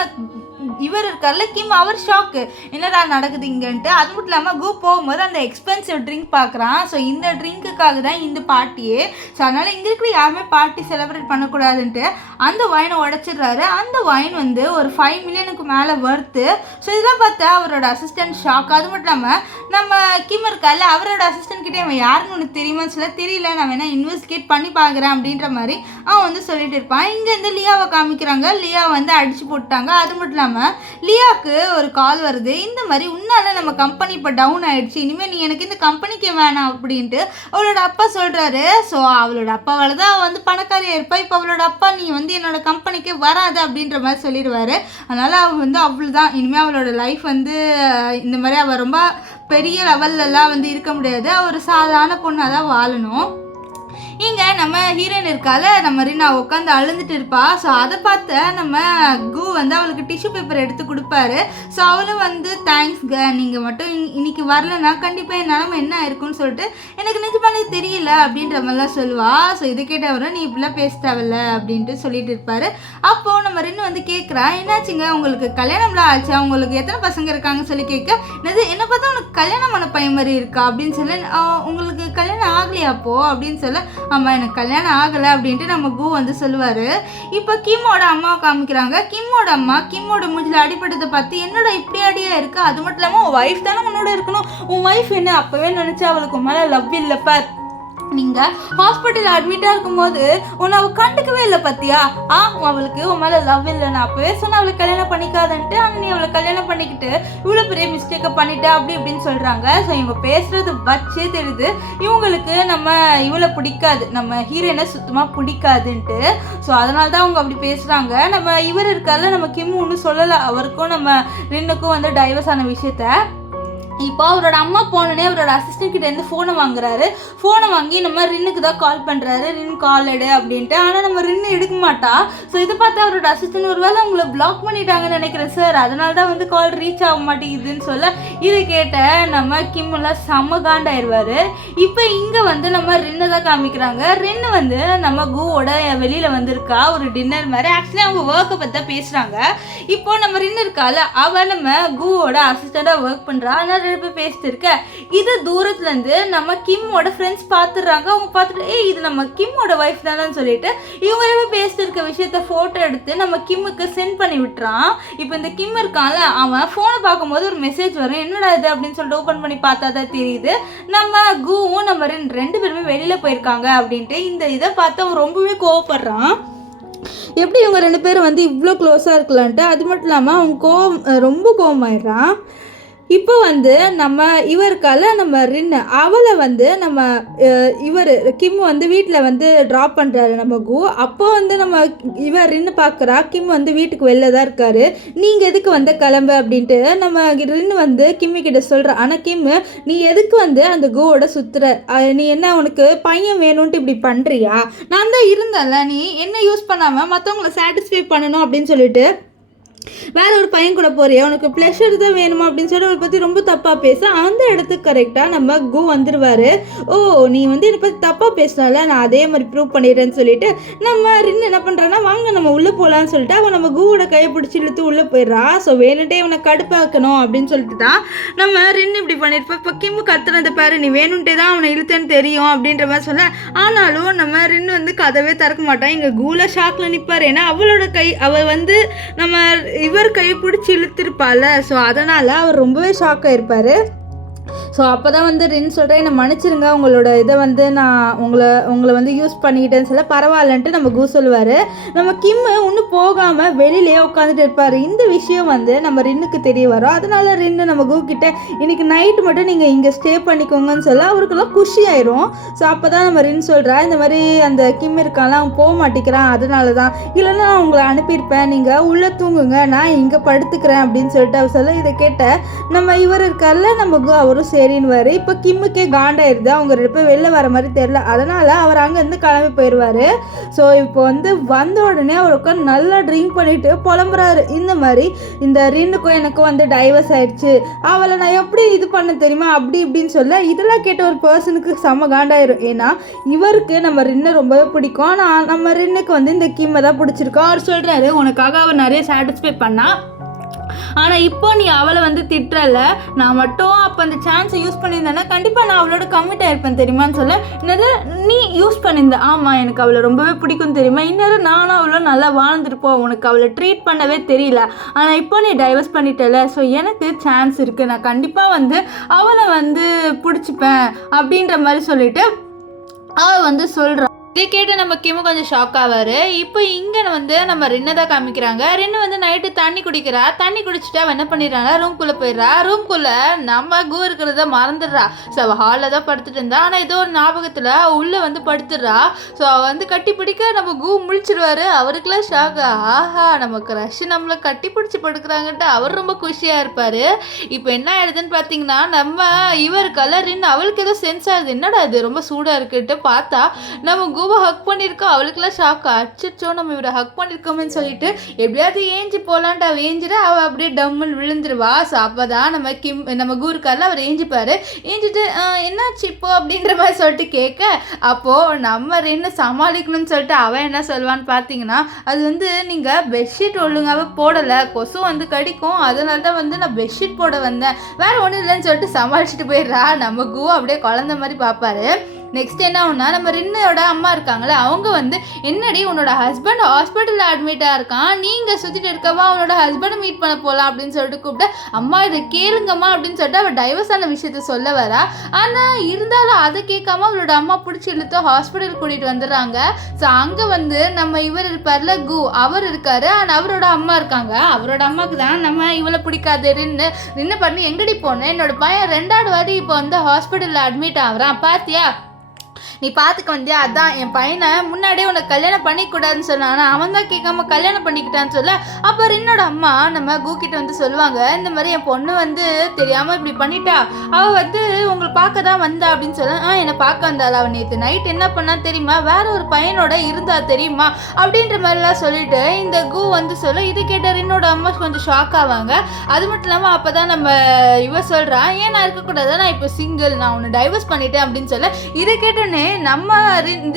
இவர் இருக்கார்ல கிம், அவர் ஷாக்கு, என்னடா நடக்குது இங்கன்ட்டு. அது மட்டும் இல்லாமல் கு போகும்போது அந்த எக்ஸ்பென்சிவ் ட்ரிங்க் பார்க்குறான். ஸோ இந்த ட்ரிங்க்குக்காக தான் இந்த பார்ட்டியே. ஸோ அதனால் இங்கே இருக்கிற யாருமே பார்ட்டி செலிப்ரேட் பண்ணக்கூடாதுன்ட்டு அந்த வைனை உடச்சிடுறாரு. அந்த வைன் வந்து ஒரு 5 மில்லியனுக்கு மேலே வருது. ஸோ இதெல்லாம் பார்த்தா அவரோட அசிஸ்டன்ட் ஷாக். அது மட்டும் இல்லாமல் நம்ம கிம் இருக்கார்ல அவரோட அசிஸ்டன்ட் கிட்டே அவன் யாருன்னு உனக்கு தெரியுமான்னு சொல்ல, தெரியல நான் வேணா இன்வெஸ்டிகேட் பண்ணி பார்க்குறேன் அப்படின்ற மாதிரி அவன் வந்து சொல்லிட்டு இருப்பான். இங்கே இந்த லியாவை காமிக்கிறாங்க, லியா வந்து அடிச்சு போட்டாங்க. அது மட்டும் இல்லாமல் லியாவுக்கு ஒரு கால் வருது, இந்த மாதிரி உன்னால நம்ம கம்பெனி இப்போ டவுன் ஆயிடுச்சு, இனிமேல் நீ எனக்கு இந்த கம்பெனிக்கே வேணாம் அப்படின்ட்டு அவளோட அப்பா சொல்கிறாரு. ஸோ அவளோட அப்பாவால் தான் அவள் வந்து பணக்காரியாக இருப்பா, இப்போ அவளோட அப்பா நீ வந்து என்னோட கம்பெனிக்கே வராது அப்படின்ற மாதிரி சொல்லிடுவார். அதனால் அவள் வந்து அவ்வளோதான், இனிமேல் அவளோட லைஃப் வந்து இந்த மாதிரி அவள் ரொம்ப பெரிய லெவல்லலாம் வந்து இருக்க முடியாது, அவர் சாதாரண பொண்ணாக தான் வாழணும். இங்கே நம்ம ஹீரோயின் இருக்கால நம்ம ரினா உட்காந்து அழுந்துட்டு இருப்பா. ஸோ அதை பார்த்த நம்ம கு வந்து அவளுக்கு டிஷ்யூ பேப்பர் எடுத்து கொடுப்பாரு. ஸோ அவளும் வந்து தேங்க்ஸ்ங்க, நீங்கள் மட்டும் இன்னைக்கு வரலன்னா கண்டிப்பாக என் நிலமை என்ன இருக்குன்னு சொல்லிட்டு எனக்கு நிஜமானது தெரியல அப்படின்ற மாதிரிலாம் சொல்லுவா. ஸோ இதை கேட்டவரும் நீ இப்படிலாம் பேச தேவையில்ல அப்படின்ட்டு சொல்லிட்டு இருப்பாரு. அப்போது நம்ம ரின்னு வந்து கேட்குறா, என்னாச்சுங்க உங்களுக்கு கல்யாணம்லாம் ஆச்சா, உங்களுக்கு எத்தனை பசங்க இருக்காங்கன்னு சொல்லி கேட்க, என்னை பார்த்தா உனக்கு கல்யாணமான பையன் மாதிரி இருக்கா அப்படின்னு சொல்லி, உங்களுக்கு கல்யாணம் ஆகலையாப்போ அப்படின்னு சொல்ல, ஆமாம் எனக்கு கல்யாணம் ஆகலை அப்படின்ட்டு நம்ம கு வந்து சொல்லுவார். இப்போ கிம்மோட அம்மாவை காமிக்கிறாங்க. கிம்மோட அம்மா கிம்மோட மூஞ்சில் அடிப்பட்டதை பார்த்து என்னோட இப்படி அடியாக இருக்குது, அது மட்டும் இல்லாமல் உன் ஒய்ஃப் தானே உன்னோட இருக்கணும், உன் ஒய்ஃப் என்ன அப்போவே நினச்சா அவளுக்கு மேலே லவ் இல்லைப்பா, நீங்கள் ஹாஸ்பிட்டலில் அட்மிட்டாக இருக்கும்போது உன்னை அவள் கண்டுக்கவே இல்லை பார்த்தியா, அவளுக்கு உன் மேலே லவ் இல்லைன்னு அப்போவே சொன்னால் அவளை கல்யாணம் பண்ணிக்காதன்ட்டு, ஆனால் நீ அவளை கல்யாணம் பண்ணிக்கிட்டு இவ்வளோ பெரிய மிஸ்டேக்கை பண்ணிட்ட அப்படி இப்படின்னு சொல்கிறாங்க. ஸோ இவங்க பேசுகிறது வச்சே தெரியுது இவங்களுக்கு நம்ம இவளை பிடிக்காது, நம்ம ஹீரோயினை சுத்தமாக பிடிக்காதுன்ட்டு. ஸோ அதனால தான் அவங்க அப்படி பேசுகிறாங்க. நம்ம இவர் இருக்கால நம்ம கிம் ஒன்றும் சொல்லலை, அவருக்கும் நம்ம ரின்னுக்கும் வந்து டைவர்ஸ் ஆன விஷயத்த. இப்போ அவரோட அம்மா போனோடனே அவரோட அசிஸ்டன்ட் கிட்டேருந்து ஃபோனை வாங்குறாரு. ஃபோனை வாங்கி நம்ம ரின்னுக்கு தான் கால் பண்ணுறாரு, ரின் கால் எடு அப்படின்ட்டு. ஆனால் நம்ம ரின்னு எடுக்க மாட்டா. ஸோ இதை பார்த்து அவரோட அசிஸ்டன்ட் ஒரு வேளை உங்களை பிளாக் பண்ணிட்டாங்கன்னு நினைக்கிறேன் சார், அதனால தான் வந்து கால் ரீச் ஆக மாட்டேங்குதுன்னு சொல்ல, இது கேட்ட நம்ம கிம்மெல்லாம் செம்ம காண்டாயிருவார். இப்போ இங்கே வந்து நம்ம ரின்னை தான் காமிக்கிறாங்க. ரின்னு வந்து நம்ம குவோட வெளியில் வந்திருக்கா ஒரு டின்னர் மாதிரி. ஆக்சுவலி அவங்க ஒர்க்கை பற்றி தான் பேசுகிறாங்க. இப்போ நம்ம ரின்னு இருக்கால அவள் நம்ம குவோட அசிஸ்டண்ட்டாக ஒர்க் பண்ணுறா. ஆனால் போய் பேசிட்டு இருக்க, இது தூரத்துலேருந்து நம்ம கிம்மோட ஃப்ரெண்ட்ஸ் பார்த்துடுறாங்க. அவங்க பார்த்துட்டு இது நம்ம கிம்மோட ஒய்ஃப் தானேன்னு சொல்லிட்டு இவங்க பேசிட்டு இருக்க விஷயத்த ஃபோட்டோ எடுத்து நம்ம கிம்முக்கு சென்ட் பண்ணி விட்டுறான். இப்போ இந்த கிம் இருக்கான்ல அவன் ஃபோனை பார்க்கும்போது ஒரு மெசேஜ் வரும், என்னடா இது அப்படின்னு சொல்லிட்டு ஓப்பன் பண்ணி பார்த்தா தான் தெரியுது நம்ம குவும் நம்ம ரெண்டு பேருமே வெளியில் போயிருக்காங்க அப்படின்ட்டு. இந்த இதை பார்த்து அவன் ரொம்பவே கோவப்படுறான், எப்படி இவங்க 2 பேரும் வந்து இவ்வளோ க்ளோஸாக இருக்கலான்ட்டு. அது மட்டும் இல்லாமல் அவன் ரொம்ப கோவமாயிடுறான். இப்போ வந்து நம்ம இவருக்கால நம்ம ரின்னு அவளை வந்து நம்ம இவர் கிம் வந்து வீட்டில் வந்து ட்ராப் பண்ணுறாரு நம்ம கு. அப்போ வந்து நம்ம இவர் ரின்னு பார்க்குறா கிம் வந்து வீட்டுக்கு வெளில தான் இருக்காரு. நீங்கள் எதுக்கு வந்து கிளம்பு அப்படின்ட்டு நம்ம ரின்னு வந்து கிம்மி கிட்ட சொல்கிறா. ஆனால் கிம் நீ எதுக்கு வந்து அந்த குவோட சுற்றுற, நீ என்ன உனக்கு பையன் வேணும்ன்ட்டு இப்படி பண்ணுறியா, நான் தான் இருந்தேன்ல, நீ என்ன யூஸ் பண்ணாமல் மற்றவங்கள சாட்டிஸ்ஃபை பண்ணணும் அப்படின்னு சொல்லிட்டு வேற ஒரு பையன் கூட போறியா, உனக்கு ப்ளஷர் தான் வேணுமா அப்படின்னு சொல்லி அவரை பற்றி ரொம்ப தப்பாக பேச அந்த இடத்துக்கு கரெக்டாக நம்ம கு வந்துடுவார். ஓ நீ வந்து என்னை பற்றி தப்பாக பேசினால நான் அதே மாதிரி ப்ரூவ் பண்ணிடுறேன்னு சொல்லிட்டு நம்ம ரின்னு என்ன பண்ணுறான்னா வாங்க நம்ம உள்ளே போகலான்னு சொல்லிட்டு அவன் நம்ம குவோட கையை பிடிச்சி இழுத்து உள்ளே போயிடுறா. ஸோ வேணுன்ட்டே இவனை கடுப்பாக்கணும் அப்படின்னு சொல்லிட்டு தான் நம்ம ரின்னு இப்படி பண்ணியிருப்போம். இப்போ கிம்மு கத்துனதை பாரு, நீ வேணுன்ட்டே தான் அவனை இழுத்தேன்னு தெரியும் அப்படின்ற மாதிரி சொல்ல. ஆனாலும் நம்ம ரின்னு வந்து கதவே திறக்க மாட்டான். இங்கே கூல ஷாக்கில் நிற்பார். ஏன்னா அவளோட அவள் வந்து நம்ம இவர் கையை பிடிச்சி இழுத்திருப்பாள். ஸோ அதனால் அவர் ரொம்பவே ஷாக் ஆகிருப்பார். ஸோ அப்போ தான் வந்து ரின் சொல்கிறேன், என்னை மன்னிச்சிருங்க, உங்களோட இதை வந்து நான் உங்களை வந்து யூஸ் பண்ணிக்கிட்டேன்னு சொல்ல பரவாயில்லன்ட்டு நம்ம கு சொல்லுவார். நம்ம கிம்மு இன்னும் போகாமல் வெளியிலே உட்காந்துட்டு இருப்பார். இந்த விஷயம் வந்து நம்ம ரின்னுக்கு தெரிய வரும். அதனால ரின்னு நம்ம கு கிட்ட இன்னைக்கு நைட்டு மட்டும் நீங்கள் இங்கே ஸ்டே பண்ணிக்கோங்கன்னு சொல்ல அவருக்கெல்லாம் குஷி ஆயிரும். ஸோ அப்போ தான் நம்ம ரின் சொல்கிறா, இந்த மாதிரி அந்த கிம் இருக்கான்ல அவன் போக மாட்டேங்கிறான், அதனால தான், இல்லைன்னா நான் உங்களை அனுப்பியிருப்பேன், நீங்கள் உள்ளே தூங்குங்க, நான் இங்கே படுத்துக்கிறேன் அப்படின்னு சொல்லிட்டு அவர் சொல்ல. இதை கேட்ட நம்ம இவர் இருக்கார்ல நம்ம கு அவரும் சரின்னு. இப்போ கிம்முக்கே காண்டாயிருது, அவங்க 2 பேர் வெளில வர மாதிரி தெரியல. அதனால அவர் அங்கேருந்து கிளம்பி போயிடுவார். ஸோ இப்போ வந்து வந்த உடனே அவர் உட்காந்து நல்லா ட்ரிங்க் பண்ணிட்டு புலம்புறாரு. இந்த மாதிரி இந்த ரின்னுக்கும் எனக்கும் வந்து டைவர்ஸ் ஆயிடுச்சு, அவளை நான் எப்படி இது பண்ண தெரியுமா அப்படி இப்படின்னு சொல்ல. இதெல்லாம் கேட்ட ஒரு பர்சனுக்கு செம்ம காண்டாயிரும். ஏன்னா இவருக்கு நம்ம ரின்னை ரொம்பவே பிடிக்கும். ஆனால் நம்ம ரின்னுக்கு வந்து இந்த கிம்மை தான் பிடிச்சிருக்கோம். அவர் சொல்கிறாரு, உனக்காக அவர் நிறைய சாட்டிஸ்ஃபை பண்ணா, ஆனால் இப்போ நீ அவளை வந்து திட்டுறல, நான் மட்டும் அப்போ அந்த சான்ஸை யூஸ் பண்ணியிருந்தேன்னா கண்டிப்பாக நான் அவளோட கமிட் ஆகிருப்பேன் தெரியுமான்னு சொல்ல. என்னது நீ யூஸ் பண்ணியிருந்த, ஆமாம் எனக்கு அவளை ரொம்பவே பிடிக்கும் தெரியுமா, இன்னும் நானும் அவ்வளோ நல்லா வாழ்ந்துருப்போம், உனக்கு அவளை ட்ரீட் பண்ணவே தெரியல, ஆனால் இப்போ நீ டைவர்ஸ் பண்ணிட்டல, ஸோ எனக்கு சான்ஸ் இருக்குது, நான் கண்டிப்பாக வந்து அவளை வந்து பிடிச்சிப்பேன் அப்படின்ற மாதிரி சொல்லிட்டு அவள் வந்து சொல்கிறான். இதை கேட்டு நம்ம கிம்மு கொஞ்சம் ஷாக் ஆவார். இப்போ இங்கே வந்து நம்ம ரின்னை தான் காமிக்கிறாங்க. ரின்னு வந்து நைட்டு தண்ணி குடிக்கிறா. தண்ணி குடிச்சிட்டு அவன் என்ன பண்ணிடுறாங்க, ரூம்குள்ளே போயிடுறா. ரூம்குள்ளே நம்ம கு இருக்கிறத மறந்துடுறா. ஸோ அவள் ஹாலில் தான் படுத்துட்டு இருந்தா. ஆனால் ஏதோ ஒரு ஞாபகத்தில் உள்ளே வந்து படுத்துடுறா. ஸோ அவள் வந்து கட்டி பிடிக்க நம்ம கு முழிச்சிடுவார். அவருக்குலாம் ஷாக், ஆஹா நம்ம க்ரஷ் நம்மளை கட்டி பிடிச்சி படுக்கிறாங்கன்ட்டு அவர் ரொம்ப குஷியாக இருப்பார். இப்போ என்ன ஆயிடுதுன்னு பார்த்தீங்கன்னா நம்ம இவருக்கெல்லாம் ரின் அவளுக்கு ஏதோ சென்ஸ் ஆகுது, என்னடா இது ரொம்ப சூடாக இருக்குன்ட்டு பார்த்தா நம்ம குவை ஹக் பண்ணியிருக்கோம். அவளுக்குலாம் ஷாக்கா, அச்சோ நம்ம இவரை ஹக் பண்ணியிருக்கோமேன்னு சொல்லிட்டு எப்படியாவது ஏஞ்சி போகலான்ட்டு அவள் ஏஞ்சிட அவள் அப்படியே டம்முன்னு விழுந்துருவா. ஸோ அப்போ தான் நம்ம கு இருக்கார்ல அவர் ஏஞ்சிப்பார். ஏஞ்சிட்டு என்னாச்சு இப்போ அப்படின்ற மாதிரி சொல்லிட்டு கேட்க, அப்போது நம்ம ரெண்டு சமாளிக்கணும்னு சொல்லிட்டு அவன் என்ன சொல்வான்னு பார்த்தீங்கன்னா, அது வந்து நீங்கள் பெட்ஷீட் ஒழுங்காகவே போடலை, கொசு வந்து கடிக்கும், அதனால தான் வந்து நான் பெட்ஷீட் போட வந்தேன், வேறு ஒன்றும் இல்லைன்னு சொல்லிட்டு சமாளிச்சுட்டு போயிடுறா. நம்ம கு அப்படியே குழந்த மாதிரி பார்ப்பாரு. நெக்ஸ்ட் என்ன ஆகுனா, நம்ம ரின்னோட அம்மா இருக்காங்களே அவங்க வந்து, என்னடி உன்னோட ஹஸ்பண்ட் ஹாஸ்பிட்டலில் அட்மிட்டாக இருக்கான், நீங்கள் சுற்றிட்டு இருக்கவா அவனோட ஹஸ்பண்டை மீட் பண்ண போகலாம் அப்படின்னு சொல்லிட்டு கூப்பிட்டு, அம்மா இதை கேளுங்கம்மா அப்படின்னு சொல்லிட்டு அவள் டைவர்ஸ் ஆன விஷயத்த சொல்ல வரா. ஆனால் இருந்தாலும் அதை கேட்காம அவளோட அம்மா பிடிச்சி இழுத்து ஹாஸ்பிட்டல் கூட்டிகிட்டு வந்துடுறாங்க. ஸோ அங்கே வந்து நம்ம இவர் இருப்பார்ல கு, அவர் இருக்காரு. ஆனால் அவரோட அம்மா இருக்காங்க. அவரோட அம்மாவுக்கு தான் நம்ம இவளை பிடிக்காது. ரின்னு பண்ணி எங்கடி போனேன், என்னோட பையன் 2வது வாட்டி இப்போ வந்து ஹாஸ்பிட்டலில் அட்மிட் ஆகுறான் பார்த்தியா, நீ பார்த்துக்க வந்தியா, அதான் என் பையனை முன்னாடியே உனக்கு கல்யாணம் பண்ணிக்கூடாதுன்னு சொன்னான், ஆனால் அவன் தான் கேட்காம கல்யாணம் பண்ணிக்கிட்டான்னு சொல்ல. அப்போ என்னோட அம்மா நம்ம கூக்கிட்ட வந்து சொல்லுவாங்க, இந்த மாதிரி என் பொண்ணு வந்து தெரியாமல் இப்படி பண்ணிட்டா, அவள் வந்து உங்களை பார்க்க தான் வந்தா அப்படின்னு சொல்ல. என்னை பார்க்க வந்தாள், அவன் நேற்று நைட் என்ன பண்ணா தெரியுமா, வேற ஒரு பையனோட இருந்தா தெரியுமா அப்படின்ற மாதிரிலாம் சொல்லிட்டு இந்த கு வந்து சொல்ல. இது கேட்டார் என்னோட அம்மா கொஞ்சம் ஷாக் ஆவாங்க. அது மட்டும் இல்லாமல் அப்போ தான் நம்ம இவ சொல்கிறா, ஏன் நான் இருக்கக்கூடாது, நான் இப்போ சிங்கிள், நான் உன்னை டைவர்ஸ் பண்ணிட்டேன் அப்படின்னு சொல்ல. இதை கேட்டோன்னே நம்ம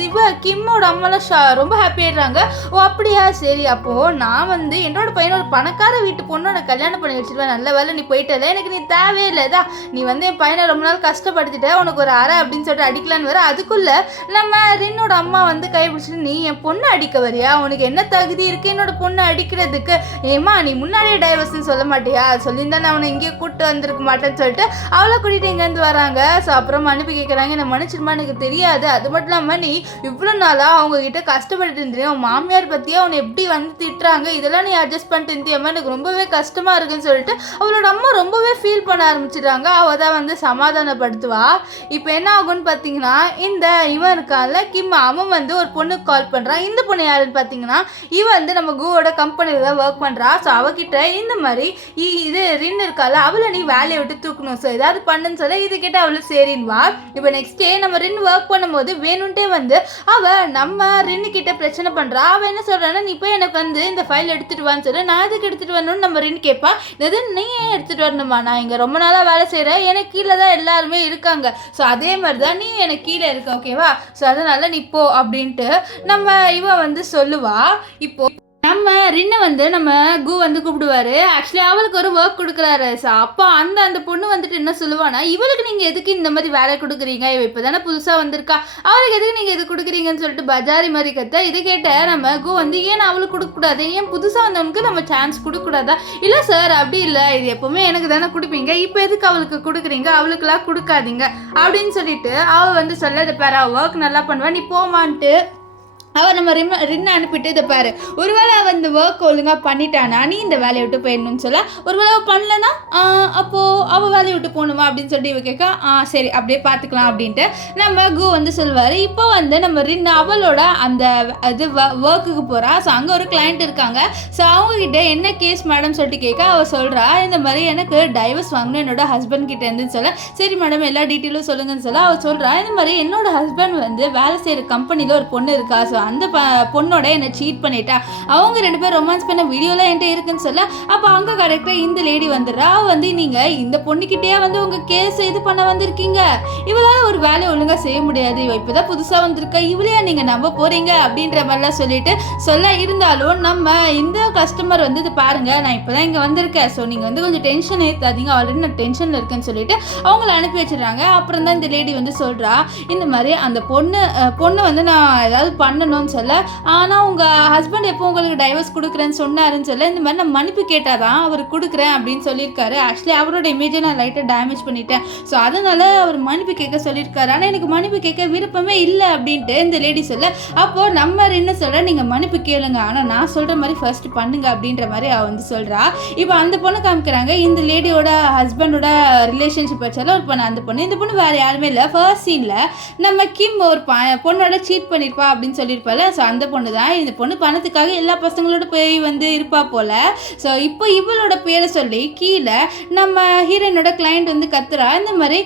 இவ கிம்மோட அம்மாலாம் ரொம்ப ஹாப்பி ஆயிடுறாங்க. ஓ அப்படியா, சரி அப்போது நான் வந்து என்னோட பையனோட பணக்கார வீட்டு பொண்ணோட கல்யாணம் பண்ணி வச்சிருவேன், நல்ல வேலை நீ போயிட்டல, எனக்கு நீ தேவையில்லைதா, நீ வந்து என் பையனை ரொம்ப நாள் கஷ்டப்படுத்திட்ட, உனக்கு ஒரு அறை அப்படின்னு சொல்லிட்டு அடிக்கலான்னு வர. அதுக்குள்ளே நம்ம ரின்னோட அம்மா வந்து கைப்பிடிச்சிட்டு, நீ என் பொண்ணை அடிக்க வரியா, உனக்கு என்ன தகுதி இருக்குது என்னோட பொண்ணை அடிக்கிறதுக்கு, ஏமா நீ முன்னாடியே டைவர்ஸ்ன்னு சொல்ல மாட்டியா, சொல்லியிருந்தா நான் அவனை இங்கேயே கூப்பிட்டு வந்திருக்க மாட்டேன்னு சொல்லிட்டு அவளை கூட்டிகிட்டு இங்கேருந்து வராங்க. ஸோ அப்புறம் மன்னிப்பு கேட்குறாங்க, என்னை மன்னிச்சிருமா எனக்கு தெரியாது, முடியாது. அது மட்டும் இல்லாமல் நீ இவ்வளோ நாளாக அவங்க கிட்ட கஷ்டப்பட்டு இருந்தியா, உன் மாமியார் பற்றியே அவனை எப்படி வந்து திட்டுறாங்க, இதெல்லாம் நீ அட்ஜஸ்ட் பண்ணிட்டு இருந்தியம்மா, எனக்கு ரொம்பவே கஷ்டமாக இருக்குன்னு சொல்லிட்டு அவளோட அம்மா ரொம்பவே ஃபீல் பண்ண ஆரம்பிச்சிடுறாங்க. அவள் தான் வந்து சமாதானப்படுத்துவா. இப்போ என்ன ஆகும்னு பார்த்தீங்கன்னா, இந்த இவன் இருக்கான்ல கிம், அவன் வந்து ஒரு பொண்ணுக்கு கால் பண்ணுறான். இந்த பொண்ணு யாருன்னு பார்த்தீங்கன்னா, இவன் வந்து நம்ம கூவோட கம்பெனியில் தான் ஒர்க் பண்ணுறா. ஸோ அவகிட்ட இந்த மாதிரி இது ரின் இருக்கால, அவளை நீ வேலையை விட்டு தூக்கணும், ஸோ ஏதாவது பண்ணுன்னு சொல்ல இது கேட்ட அவளை சரின்வா. இப்போ நெக்ஸ்ட் டே நம்ம ரின் ஒர்க் பண்ணும்போது வேணும்ட்டே வந்து அவள் நம்ம ரின்னு கிட்ட பிரச்சனை பண்ணுறா. அவள் என்ன சொல்கிறான்னா, நீ போய் எனக்கு வந்து இந்த ஃபைல் எடுத்துகிட்டு வான்னு சொல்லி, நான் எதுக்கு எடுத்துகிட்டு வரணும்னு நம்ம ரின் கேட்பா. எது நீ ஏன் எடுத்துகிட்டு வரணுமா, நான் இங்கே ரொம்ப நாளாக வேலை செய்கிறேன், எனக்கு கீழே தான் எல்லாருமே இருக்காங்க, ஸோ அதே மாதிரி தான் நீ எனக்கு கீழே இருக்க, ஓகேவா, ஸோ அதனால் நீ போ அப்படின்ட்டு நம்ம இவன் வந்து சொல்லுவா. இப்போ நம்ம ரின்னை வந்து நம்ம கூ வந்து கூப்பிடுவாரு. ஆக்சுவலி அவளுக்கு ஒரு ஒர்க் கொடுக்குறாரு. ஸோ அப்போ அந்த பொண்ணு வந்துட்டு என்ன சொல்லுவானா, இவளுக்கு நீங்கள் எதுக்கு இந்த மாதிரி வேலை கொடுக்குறீங்க, இவ இப்போ தானே புதுசாக வந்திருக்கா, அவளுக்கு எதுக்கு நீங்கள் இது கொடுக்குறீங்கன்னு சொல்லிட்டு பஜாரி மாதிரி கத்த. இது கேட்ட நம்ம கூ வந்து ஏன் அவளுக்கு கொடுக்கக்கூடாது, ஏன் புதுசாக வந்தவனுக்கு நம்ம சான்ஸ் கொடுக்கக்கூடாதா, இல்லை சார் அப்படி இல்லை, இது எப்போவுமே எனக்கு தானே கொடுப்பீங்க, இப்போ எதுக்கு அவளுக்கு கொடுக்குறீங்க, அவளுக்குலாம் கொடுக்காதீங்க அப்படின்னு சொல்லிட்டு அவள் வந்து சொல்ல, இதை பாரு அவள் ஒர்க் நல்லா பண்ணுவா, நீ போமான்ட்டு அவள் நம்ம ரின்னை அனுப்பிட்டு, இதை பாரு ஒருவேளை அவள் இந்த ஒர்க் ஒழுங்காக பண்ணிட்டானா நீ இந்த வேலையை விட்டு போயிடணும்னு சொல்ல, ஒருவேளை அவள் பண்ணலன்னா அப்போது அவள் வேலையை விட்டு போகணுமா அப்படின்னு சொல்லிட்டு இவ கேட்க, சரி அப்படியே பார்த்துக்கலாம் அப்படின்ட்டு நம்ம கூ வந்து சொல்லுவார். இப்போ வந்து நம்ம ரின் அவளோட அந்த இது ஒர்க்குக்கு போகிறா. ஸோ அங்கே ஒரு கிளைண்ட் இருக்காங்க. ஸோ அவங்கக்கிட்ட என்ன கேஸ் மேடம் சொல்லிட்டு கேட்க, அவள் சொல்கிறா, இந்த மாதிரி எனக்கு டைவர்ஸ் வாங்கணும் என்னோட ஹஸ்பண்ட் கிட்ட இருந்துன்னு சொல்ல, சரி மேடம் எல்லா டீட்டெயிலும் சொல்லுங்கன்னு சொல்ல, அவள் சொல்கிறா, இந்த மாதிரி என்னோட ஹஸ்பண்ட் வந்து வேலை செய்கிற கம்பெனியில் ஒரு பொண்ணு இருக்கா, ஸோ அந்த பொண்ணோட என்னை சீட் பண்ணிட்டா, அவங்க 2 பேரும் ரொமான்ஸ் பண்ண வீடியோலாம் என்கிட்ட இருக்குன்னு சொல்ல, அப்போ அங்கே கரெக்டாக இந்த லேடி வந்துடுறா. வந்து நீங்கள் இந்த பொண்ணுக்கிட்டே வந்து உங்கள் கேஸ் இது பண்ண வந்திருக்கீங்க, இவளால் ஒரு வேலையை ஒழுங்காக செய்ய முடியாது, இவ இப்போ தான் புதுசாக வந்திருக்கா, இவளையா நீங்கள் நம்ப போகிறீங்க அப்படின்ற மாதிரிலாம் சொல்லிட்டு சொல்ல, இருந்தாலும் நம்ம இந்த கஸ்டமர் வந்து இது பாருங்கள் நான் இப்போ தான் இங்கே வந்திருக்கேன், ஸோ நீங்கள் வந்து கொஞ்சம் டென்ஷன் ஏற்றாதீங்க, ஆல்ரெடி நான் டென்ஷனில் இருக்கேன்னு சொல்லிட்டு அவங்கள அனுப்பி வச்சிடறாங்க. அப்புறம் தான் இந்த லேடி வந்து சொல்கிறா, இந்த மாதிரி அந்த பொண்ணு வந்து நான் ஏதாவது பண்ணணும் சொல்ல, ஆனால் உங்கள் ஹஸ்பண்ட் எப்போ உங்களுக்கு டைவர்ஸ் கொடுக்குறேன்னு சொன்னாருன்னு சொல்ல, இந்த மாதிரி நான் மன்னிப்பு கேட்டால் தான் அவர் கொடுக்குறேன் அப்படின்னு சொல்லியிருக்காரு. ஆக்சுவலி அவரோட இமேஜை நான் லைட்டாக டேமேஜ் பண்ணிட்டேன், ஸோ அதனால் அவர் மன்னிப்பு கேட்க சொல்லியிருக்காரு, ஆனால் எனக்கு மன்னிப்பு கேட்க விருப்பமே இல்லை அப்படின்ட்டு இந்த லேடி சொல்ல, அப்போது நம்ம என்ன சொல்கிற, நீங்கள் மன்னிப்பு கேளுங்க, ஆனால் நான் சொல்கிற மாதிரி ஃபர்ஸ்ட் பண்ணுங்க அப்படின்ற மாதிரி அவள் வந்து சொல்கிறா. இப்போ அந்த பொண்ணு காமிக்கிறாங்க, இந்த லேடியோட ஹஸ்பண்டோட ரிலேஷன்ஷிப் வச்சாலும் ஒரு பொண்ணு, அந்த பொண்ணு இந்த பொண்ணு வேறு யாருமே இல்லை, ஃபர்ஸ்ட் சீனில் நம்ம கிம் ஒரு பொண்ணோட சீட் பண்ணியிருப்பா அப்படின்னு சொல்லியிருப்பாள். ஸோ அந்த பொண்ணு தான். இந்த பொண்ணு பணத்துக்காக எல்லா பசங்களோட போய் வந்து இருப்பா போல். ஸோ இப்போ இவளோட பேரை சொல்லி கீழே நம்ம ஹீரோயினோட கிளைண்ட் வந்து கத்துறா, இந்த மாதிரி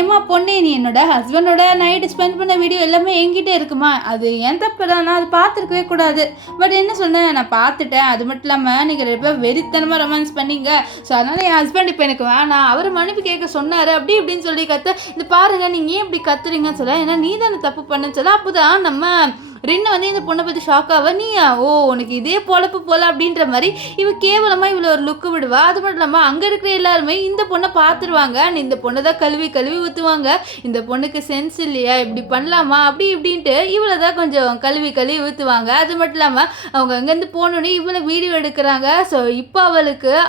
ஏம்மா பொண்ணே நீ என்னோட ஹஸ்பண்டோட நைட்டு ஸ்பெண்ட் பண்ண வீடியோ எல்லாமே என்கிட்ட இருக்குமா, அது என் தப்பு தான், நான் அது பார்த்துருக்கவே கூடாது, பட் என்ன சொன்னேன் நான் பார்த்துட்டேன், அது மட்டும் இல்லாமல் நீங்கள் 2 பேர் வெறித்தனமாக ரொமான்ஸ் பண்ணீங்க, ஸோ அதனால் என் ஹஸ்பண்ட் இப்போ எனக்கு வேணாம், அவர் மன்னிப்பு கேட்க சொன்னார் அப்படி இப்படின்னு சொல்லி கற்று, இந்த பாருங்கள் நீங்கள் ஏன் இப்படி கத்துறீங்கன்னு சொல்ல, ஏன்னா நீ தானே தப்பு பண்ணுன்னு சொல்ல, அப்போ தான் நம்ம ரின்னு வந்து இந்த பொண்ணை பற்றி ஷாக்காக, நீயா ஓ உனக்கு இதே பொழப்பு போல அப்படின்ற மாதிரி இவ கேவலமாக இவ்வளோ ஒரு லுக்கு விடுவா. அது மட்டும் இல்லாமல் அங்கே இருக்கிற எல்லாருமே இந்த பொண்ணை பார்த்துருவாங்க, இந்த பொண்ணை தான் கழுவி ஊற்றுவாங்க, இந்த பொண்ணுக்கு சென்ஸ் இல்லையா, இப்படி பண்ணலாமா அப்படி இப்படின்ட்டு இவளை தான் கொஞ்சம் கழுவி ஊற்றுவாங்க. அது மட்டும் இல்லாமல் அவங்க அங்கேருந்து போனோடனே இவ்வளோ வீடியோ எடுக்கிறாங்க. ஸோ இப்போ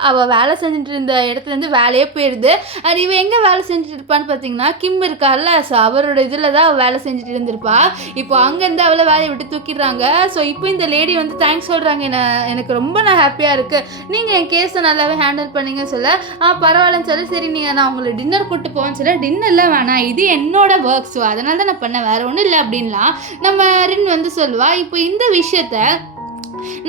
அவள் வேலை செஞ்சுட்டு இருந்த இடத்துலேருந்து வேலையே போயிடுது. அது இவ எங்கே வேலை செஞ்சுட்டு இருப்பான்னு பார்த்தீங்கன்னா, கிம் இருக்கார்ல, ஸோ அவரோட இதில் தான் அவள் வேலை செஞ்சுட்டு இருந்திருப்பா. இப்போ அங்கேருந்து அவளை வேலையை விட்டு தூக்கிடுறாங்க. ஸோ இப்போ இந்த லேடி வந்து தேங்க்ஸ் சொல்கிறாங்க, எனக்கு ரொம்ப நான் ஹாப்பியாக இருக்குது, நீங்கள் என் கேஸை நல்லாவே ஹேண்டில் பண்ணீங்கன்னு சொல்ல, பரவாயில்லன்னு சொல்லி, சரி நீங்கள் நான் உங்களை டின்னர் கூப்பிட்டு போவேன்னு சொல்ல, டின்னர்லாம் வேணாம் இது என்னோட ஒர்க், ஸோ அதனால தான் நான் பண்ணேன், வேறு ஒன்றும் இல்லை அப்படின்லாம் நம்ம ரின் வந்து சொல்லுவா. இப்போ இந்த விஷயத்த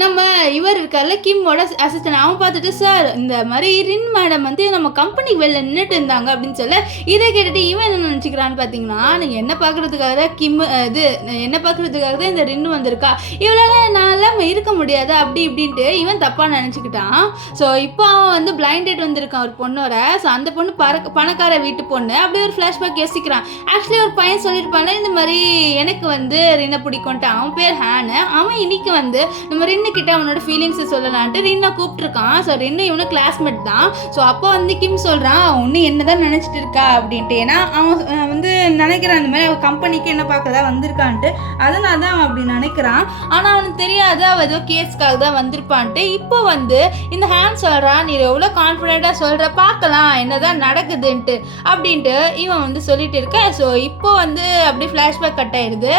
நம்ம இவர் இருக்கார்ல கிம்மோட அசிஸ்டன்ட், அவன் பார்த்துட்டு, சார் இந்த மாதிரி ரின் மேடம் வந்து நம்ம கம்பெனிக்கு வெளில நின்றுட்டு இருந்தாங்க அப்படின்னு சொல்ல, இதை கேட்டுட்டு இவன் என்ன நினச்சிக்கிறான்னு பார்த்தீங்கன்னா, நீங்கள் என்ன பார்க்குறதுக்காக தான் என்ன பார்க்குறதுக்காக தான் இந்த ரின்னு வந்திருக்கா, இவளால் நான் இருக்க முடியாது அப்படி இப்படின்ட்டு இவன் தப்பாக நினச்சிக்கிட்டான். ஸோ இப்போ அவன் வந்து பிளைண்ட் டேட் வந்திருக்கான் ஒரு பொண்ணோட. ஸோ அந்த பொண்ணு பணக்கார வீட்டு பொண்ணு, அப்படியே ஒரு ஃப்ளாஷ்பேக் யோசிக்கிறான். ஆக்சுவலி ஒரு பையன் சொல்லியிருப்பாங்க, இந்த மாதிரி எனக்கு வந்து ரின்னை பிடிக்கும்ட்டு, அவன் பேர் ஹேனு, அவன் இன்னைக்கு வந்து நம்ம ரின்னு கிட்ட அவனோட ஃபீலிங்ஸை சொல்லலான்ட்டு ரின்னை கூப்பிட்டுருக்கான். ஸோ ரின்னு இவனு கிளாஸ்மேட் தான். ஸோ அப்போ வந்து கிம் சொல்கிறான், ஒன்று என்ன தான் நினச்சிட்டு இருக்கா அப்படின்ட்டு, ஏன்னா அவன் வந்து நினைக்கிறான் இந்த மாதிரி அவன் கம்பெனிக்கு என்ன பார்க்க தான் வந்திருக்கான்ட்டு, அதனால தான் அவன் அப்படி நினைக்கிறான். ஆனால் அவனுக்கு தெரியாது ஏதாவது கேஸ்க்காக தான் வந்திருப்பான்ட்டு இப்போ வந்து இந்த ஹேண்ட் சொல்கிறான், நீ எவ்வளோ கான்ஃபிடென்ட்டாக சொல்கிற, பார்க்கலாம் என்னதான் நடக்குதுன்ட்டு அப்படின்ட்டு இவன் வந்து சொல்லிட்டு இருக்கேன். ஸோ இப்போ வந்து அப்படியே ஃப்ளாஷ்பேக் கட் ஆயிடுது.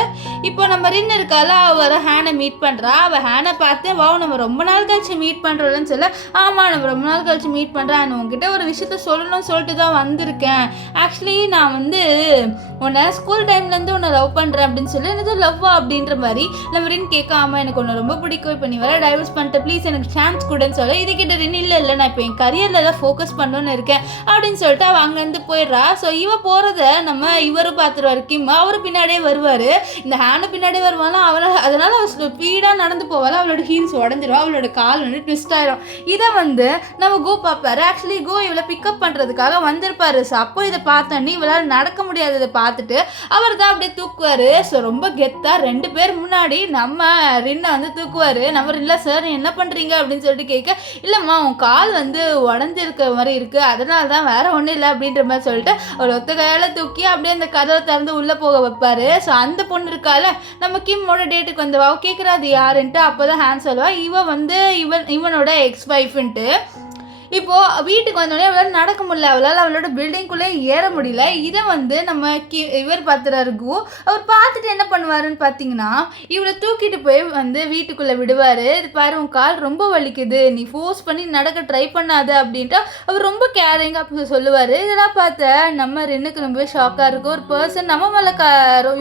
இப்போ நம்ம ரின் இருக்கால, அவள் ஹேனை மீட் பண்ணுறா. அவள் ஹேனை பார்த்து வா நம்ம ரொம்ப நாள் கழிச்சு மீட் பண்ணுறோம்னு சொல்ல, ஆமாம் நம்ம ரொம்ப நாள் கழிச்சு மீட் பண்ணுறேன், உங்ககிட்ட ஒரு விஷயத்த சொல்லணும்னு சொல்லிட்டு தான் வந்திருக்கேன். ஆக்சுவலி நான் வந்து உன்னை ஸ்கூல் டைம்லேருந்து உன்னை லவ் பண்ணுறேன் அப்படின்னு சொல்லி எனக்கு லவ்வா அப்படின்ற மாதிரி நம்ம ரின் கேட்க, ஆமாம் எனக்கு உன்னை ரொம்ப பிடிக்கும், இப்போ நீ வேற டைவர்ஸ் பண்ணிட்டு ப்ளீஸ் எனக்கு சான்ஸ் கொடுன்னு சொல்ல, இதுக்கிட்ட ரின் இல்லை நான் இப்போ என் கரியரில் தான் ஃபோக்கஸ் பண்ணணுன்னு இருக்கேன் அப்படின்னு சொல்லிட்டு அவள் அங்கேருந்து போயிடுறா. ஸோ இவன் போகிறத நம்ம இவரும் பார்த்துருவார், கிம் அவர் பின்னாடியே வருவார். இந்த ஹேனை பின்னாடியே வருவானா அதனால் அவள் ஸ்பீடாக நடந்து போவாள். அவளோட ஹீல்ஸ் உடஞ்சிரும், அவளோட கால் வந்து ட்விஸ்ட் ஆயிரும். இதை வந்து நம்ம கோ பார்ப்பாரு. ஆக்சுவலி கோ இவளை பிக்கப் பண்ணுறதுக்காக வந்திருப்பாரு. ஸோ அப்போ இதை பார்த்தோன்னே இவளால் நடக்க முடியாததை பார்த்துட்டு அவர் தான் அப்படியே தூக்குவார். ஸோ ரொம்ப கெத்தாக 2 பேர் முன்னாடி நம்ம ரின்னை வந்து தூக்குவார். நம்ம இல்லை சார் என்ன பண்ணுறீங்க அப்படின்னு சொல்லிட்டு கேட்க, இல்லைம்மா உன் கால் வந்து உடஞ்சிருக்க மாதிரி இருக்குது, அதனால தான் வேற ஒன்றும் இல்லை அப்படின்ற மாதிரி சொல்லிட்டு அவர் ஒத்த கையால் தூக்கி அப்படியே அந்த கதவை திறந்து உள்ளே போக வைப்பார். ஸோ அந்த பொண்ணு இருக்கால நம்ம கிம்மோட டேட்டுக்கு வந்தவா, கேட்குறா அது யாருன்ட்டு. அப்போ தான் ஹேண்ட் சொல்லுவா இவன் வந்து இவனோட எக்ஸ் ஒய்ஃப்ன்ட்டு. இப்போது வீட்டுக்கு வந்தோடனே அவளால் நடக்க முடியல, அவளோட பில்டிங்குள்ளே ஏற முடியல. இதை வந்து நம்ம இவர் பார்த்துறாரு கு. அவர் பார்த்துட்டு என்ன பண்ணுவாருன்னு பார்த்தீங்கன்னா, இவளை தூக்கிட்டு போய் வந்து வீட்டுக்குள்ளே விடுவார். இது பாரு உன் கால் ரொம்ப வலிக்குது, நீ ஃபோர்ஸ் பண்ணி நடக்க ட்ரை பண்ணாத அப்படின்ட்டு அவர் ரொம்ப கேரிங்காக அப்போ சொல்லுவார். இதெல்லாம் பார்த்த நம்ம ரெண்டுக்கு ரொம்பவே ஷாக்காக இருக்கும். ஒரு பர்சன் நம்ம மேலே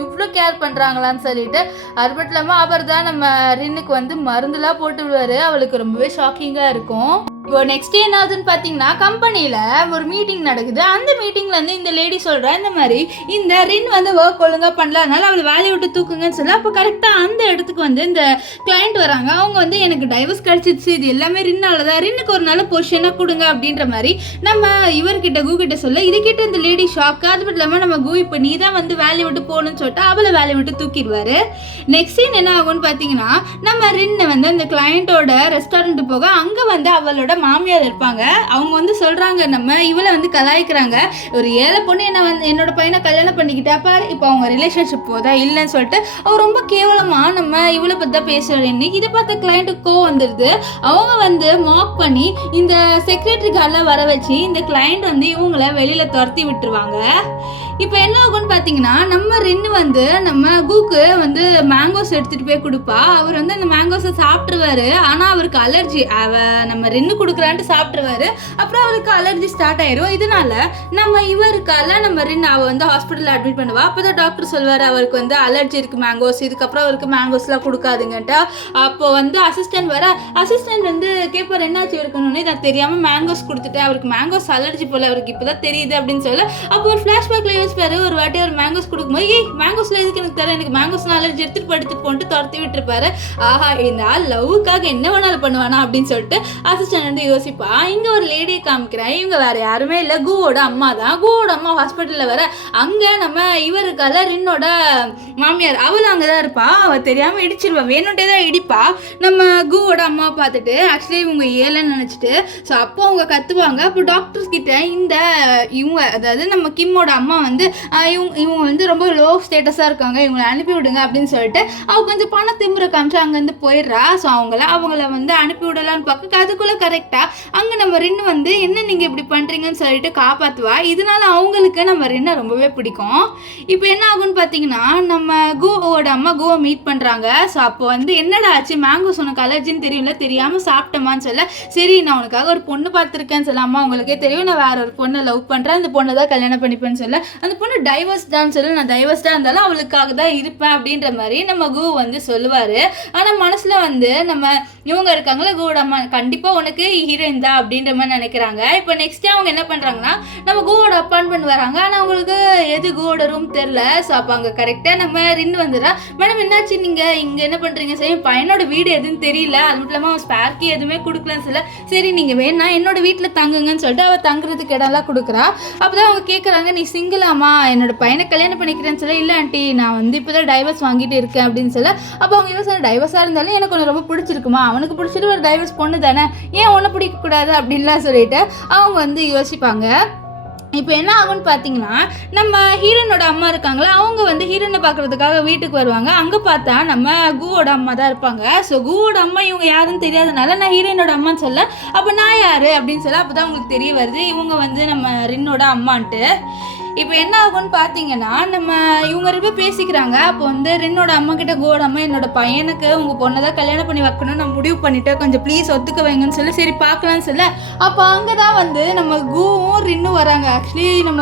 இவ்வளோ கேர் பண்ணுறாங்களான்னு சொல்லிட்டு. அது மட்டும் இல்லாமல் அவர் தான் நம்ம ரின்னுக்கு வந்து மருந்துலாம் போட்டு விடுவார். அவளுக்கு ரொம்பவே ஷாக்கிங்காக இருக்கும். இப்போ நெக்ஸ்ட் டே என்ன ஆகுதுன்னு பார்த்தீங்கன்னா, கம்பெனியில் ஒரு மீட்டிங் நடக்குது. அந்த மீட்டிங்கில் வந்து இந்த லேடி சொல்கிறா, இந்த மாதிரி இந்த ரின் வந்து ஒர்க் ஒழுங்காக பண்ணல, அதனால அவளை வேலையை விட்டு தூக்குங்கன்னு சொல்ல, அப்போ கரெக்டாக அந்த இடத்துக்கு வந்து இந்த கிளைண்ட் வராங்க. அவங்க வந்து எனக்கு டைவர்ஸ் கிடச்சிச்சு, இது எல்லாமே ரின்னால தான், ரின்னுக்கு ஒரு நல்ல பொசிஷனாக கொடுங்க அப்படின்ற மாதிரி நம்ம இவர்கிட்ட கு கிட்ட சொல்ல, இதுக்கிட்ட இந்த லேடி ஷாக்கு. அது மட்டும் இல்லாமல் நம்ம கு இப்போ நீ தான் வந்து வேலையை விட்டு போகணும்னு சொல்லிட்டு அவளை வேலையை விட்டு தூக்கிடுவார். நெக்ஸ்ட் சீன் என்ன ஆகும்னு பார்த்தீங்கன்னா, நம்ம ரின்னை வந்து அந்த கிளைண்ட்டோட ரெஸ்டாரண்ட்டு போக அங்கே வந்து அவளோட மாமியார் இருப்பாங்க. அவங்க வந்து சொல்றாங்க, நம்ம இவளை வந்து கலாய்க்கிறாங்க, ஒரு ஏழை பொண்ணு என்ன வந்து என்னோட பையனை கல்யாணம் பண்ணிக்கிட்டாப்பா, இப்போ அவங்க ரிலேஷன்ஷிப் போதா இல்லைன்னு சொல்லிட்டு அவர் ரொம்ப கேவலமா நம்ம இவளை பற்றி தான் பேசுறாரு. இன்னைக்கு இதை பார்த்த கிளைண்ட்டுக்கு கோவம் வந்துடுது. அவங்க வந்து மாக் பண்ணி இந்த செக்ரட்டரி கார்டில் வர வச்சு இந்த கிளைண்ட் வந்து இவங்களை வெளியில துரத்தி விட்டுருவாங்க. இப்போ என்ன ஆகும்னு பார்த்தீங்கன்னா, நம்ம ரெண்டு வந்து நம்ம கூக்கு வந்து மேங்கோஸ் எடுத்துகிட்டு போய் கொடுப்பா. அவர் வந்து அந்த மேங்கோஸை சாப்பிட்ருவாரு. ஆனால் அவருக்கு அலர்ஜி, நம்ம ரெண்டு கொடுக்குறான்ட்டு சாப்பிட்ருவாரு. அப்புறம் அவருக்கு அலர்ஜி ஸ்டார்ட் ஆயிரும். இதனால நம்ம இவருக்கால நம்ம ரெண்டு அவள் வந்து ஹாஸ்பிட்டலில் அட்மிட் பண்ணுவா. அப்போ தான் டாக்டர் சொல்வார், அவருக்கு வந்து அலர்ஜி இருக்குது மேங்கோஸ், இதுக்கப்புறம் அவருக்கு மேங்கோஸ்லாம் கொடுக்காதுங்கன்ட்டு. அப்போ வந்து அசிஸ்டன்ட் வந்து கேட்பார், என்னாச்சு இருக்கணும்னு. இதை தெரியாமல் மேங்கோஸ் கொடுத்துட்டு அவருக்கு மேங்கோஸ் அலர்ஜி போல் அவருக்கு இப்போ தான் தெரியுது அப்படின்னு சொல்ல, அப்போ ஒரு ஃப்ளாஷ்பேக்கில் யோசிப்பாரு, ஒரு வாட்டி ஒரு மேங்கோஸ் கொடுக்கும்போது, மேங்கோஸ்ல எதுக்கு எனக்கு தர, எனக்கு மேங்கோஸ்லாம் அலர்ஜி எடுத்துட்டு படுத்துட்டு போட்டு துரத்தி விட்டுருப்பாரு. ஆஹா, இந்த ஆள் லவ்வுக்காக என்ன வேணாலும் பண்ணுவானா அப்படின்னு சொல்லிட்டு அசிஸ்டன்ட் வந்து யோசிப்பா. இங்கே ஒரு லேடியை காமிக்கிறேன், இவங்க வேற யாருமே இல்லை, கூவோட அம்மா தான். கூவோட அம்மா ஹாஸ்பிட்டலில் வர அங்கே நம்ம இவருக்கால ரின்னோட மாமியார் அவள் அங்கே தான் இருப்பா. அவள் தெரியாமல் இடிச்சிருவா, வேணுன்ட்டே தான் இடிப்பா. நம்ம கூவோட அம்மாவை பார்த்துட்டு ஆக்சுவலி இவங்க ஏழைன்னு நினச்சிட்டு, ஸோ அப்போ அவங்க கத்துவாங்க. அப்போ டாக்டர்ஸ் கிட்ட இவங்க அதாவது நம்ம கிம்மோட அம்மா வந்து இவங்க வந்து ரொம்ப லோ ஸ்டேட்டஸாக இருக்காங்க, இவங்களை அனுப்பி விடுங்க அப்படின்னு சொல்லிட்டு அவங்க கொஞ்சம் பணம் திமுறை காமிச்சு அங்கேருந்து போயிடுறா. ஸோ அவங்கள வந்து அனுப்பி விடலான்னு பார்க்க, அதுக்குள்ளே கரெக்டாக அங்கே நம்ம ரெண்டு வந்து என்ன நீங்கள் இப்படி பண்ணுறீங்கன்னு சொல்லிட்டு காப்பாற்றுவா. இதனால அவங்களுக்கு நம்ம ரெண்டை ரொம்பவே பிடிக்கும். இப்போ என்ன ஆகுன்னு பார்த்தீங்கன்னா, நம்ம கூவோட அம்மா கூவை மீட் பண்ணுறாங்க. ஸோ அப்போ வந்து என்னடா ஆச்சு, மேங்கோஸ் உனக்கு அலர்ஜின்னு தெரியல, தெரியாமல் சாப்பிட்டோமான்னு சொல்ல, சரி நான் உனக்காக ஒரு பொண்ணு பார்த்துருக்கேன்னு சொல்ல, அம்மா உங்களுக்கே தெரியும் நான் வேற ஒரு பொண்ணை லவ் பண்ணுறேன், அந்த பொண்ணை தான் கல்யாணம் பண்ணிப்பேன்னு சொல்ல, அந்த பொண்ணு டைவர்ஸ் தான் சொல்லி, நான் டைவர்ஸ்டாக இருந்தாலும் அவளுக்காக தான் இருப்பேன் அப்படின்ற மாதிரி நம்ம கூ வந்து சொல்லுவார். ஆனால் மனசில் வந்து நம்ம இவங்க இருக்காங்களா கூவோட அம்மா, கண்டிப்பாக உனக்கு ஹீரோயின் தான் அப்படின்ற மாதிரி நினைக்கிறாங்க. இப்போ நெக்ஸ்ட் அவங்க என்ன பண்ணுறாங்கன்னா, நம்ம கூவோட அப்பாயின்மெண்ட் வராங்க. ஆனால் அவங்களுக்கு எது கூவோட ரூம் தெரில. ஸோ அப்போ அங்கே கரெக்டாக நம்ம ரின்னு வந்துடுறா. மேடம் என்னாச்சு, நீங்கள் இங்கே என்ன பண்ணுறீங்க, சரி பையனோட வீடு எதுன்னு தெரியல, அது மட்டும் இல்லாமல் அவன் ஸ்பேர்க்கி எதுவுமே கொடுக்கலன்னு சொல்ல, சரி நீங்கள் வேணா என்னோட வீட்டில் தங்குங்கன்னு சொல்லிட்டு அவள் தங்குறதுக்கு இடம்லாம் கொடுக்குறா. அப்போ தான் அவங்க கேட்குறாங்க, நீ சிங்கிளாமா, என்னோட பையனை கல்யாணம் பண்ணிக்கிறேன்னு சொல்ல, இல்லை ஆண்டி நான் வந்து இப்போ தான் டைவர்ஸ் வாங்கிட்டு இருக்கேன் அப்படின்னு சொல்ல, அப்போ அவங்க யோசனை டைவர்ஸாக இருந்தாலும் எனக்கு ஒன்று ரொம்ப பிடிச்சிருக்குமா, அவனுக்கு பிடிச்சிட்டு ஒரு டைவர்ஸ் பொண்ணு தானே, ஏன் ஒன்று பிடிக்கக்கூடாது அப்படின்லாம் சொல்லிட்டு அவங்க வந்து யோசிப்பாங்க. இப்போ என்ன ஆகும்னு பார்த்தீங்கன்னா, நம்ம ஹீரோயினோட அம்மா இருக்காங்களா, அவங்க வந்து ஹீரோயினை பார்க்குறதுக்காக வீட்டுக்கு வருவாங்க. அங்கே பார்த்தா நம்ம குவோட அம்மா தான் இருப்பாங்க. ஸோ குவோட அம்மா இவங்க யாருன்னு தெரியாதனால நான் ஹீரோயினோட அம்மான்னு சொல்ல, அப்போ நான் யார் அப்படின்னு சொல்ல அப்போ தான் உங்களுக்கு தெரிய வருது இவங்க வந்து நம்ம ரின்னோட அம்மான்ட்டு. இப்போ என்ன ஆகும்னு பார்த்தீங்கன்னா, நம்ம இவங்க 2 பேர் பேசிக்கிறாங்க. அப்போ வந்து ரின்னோட அம்மா கிட்ட குவோட அம்மா என்னோட பையனுக்கு உங்கள் பொண்ணை தான் கல்யாணம் பண்ணி வைக்கணும்னு நான் முடிவு பண்ணிவிட்டேன், கொஞ்சம் ப்ளீஸ் ஒத்துக்க வைங்கன்னு சொல்லி சரி பார்க்கலான்னு சொல்ல, அப்போ அங்கே தான் வந்து நம்ம குவும் ரின்னும் வராங்க. ஆக்சுவலி நம்ம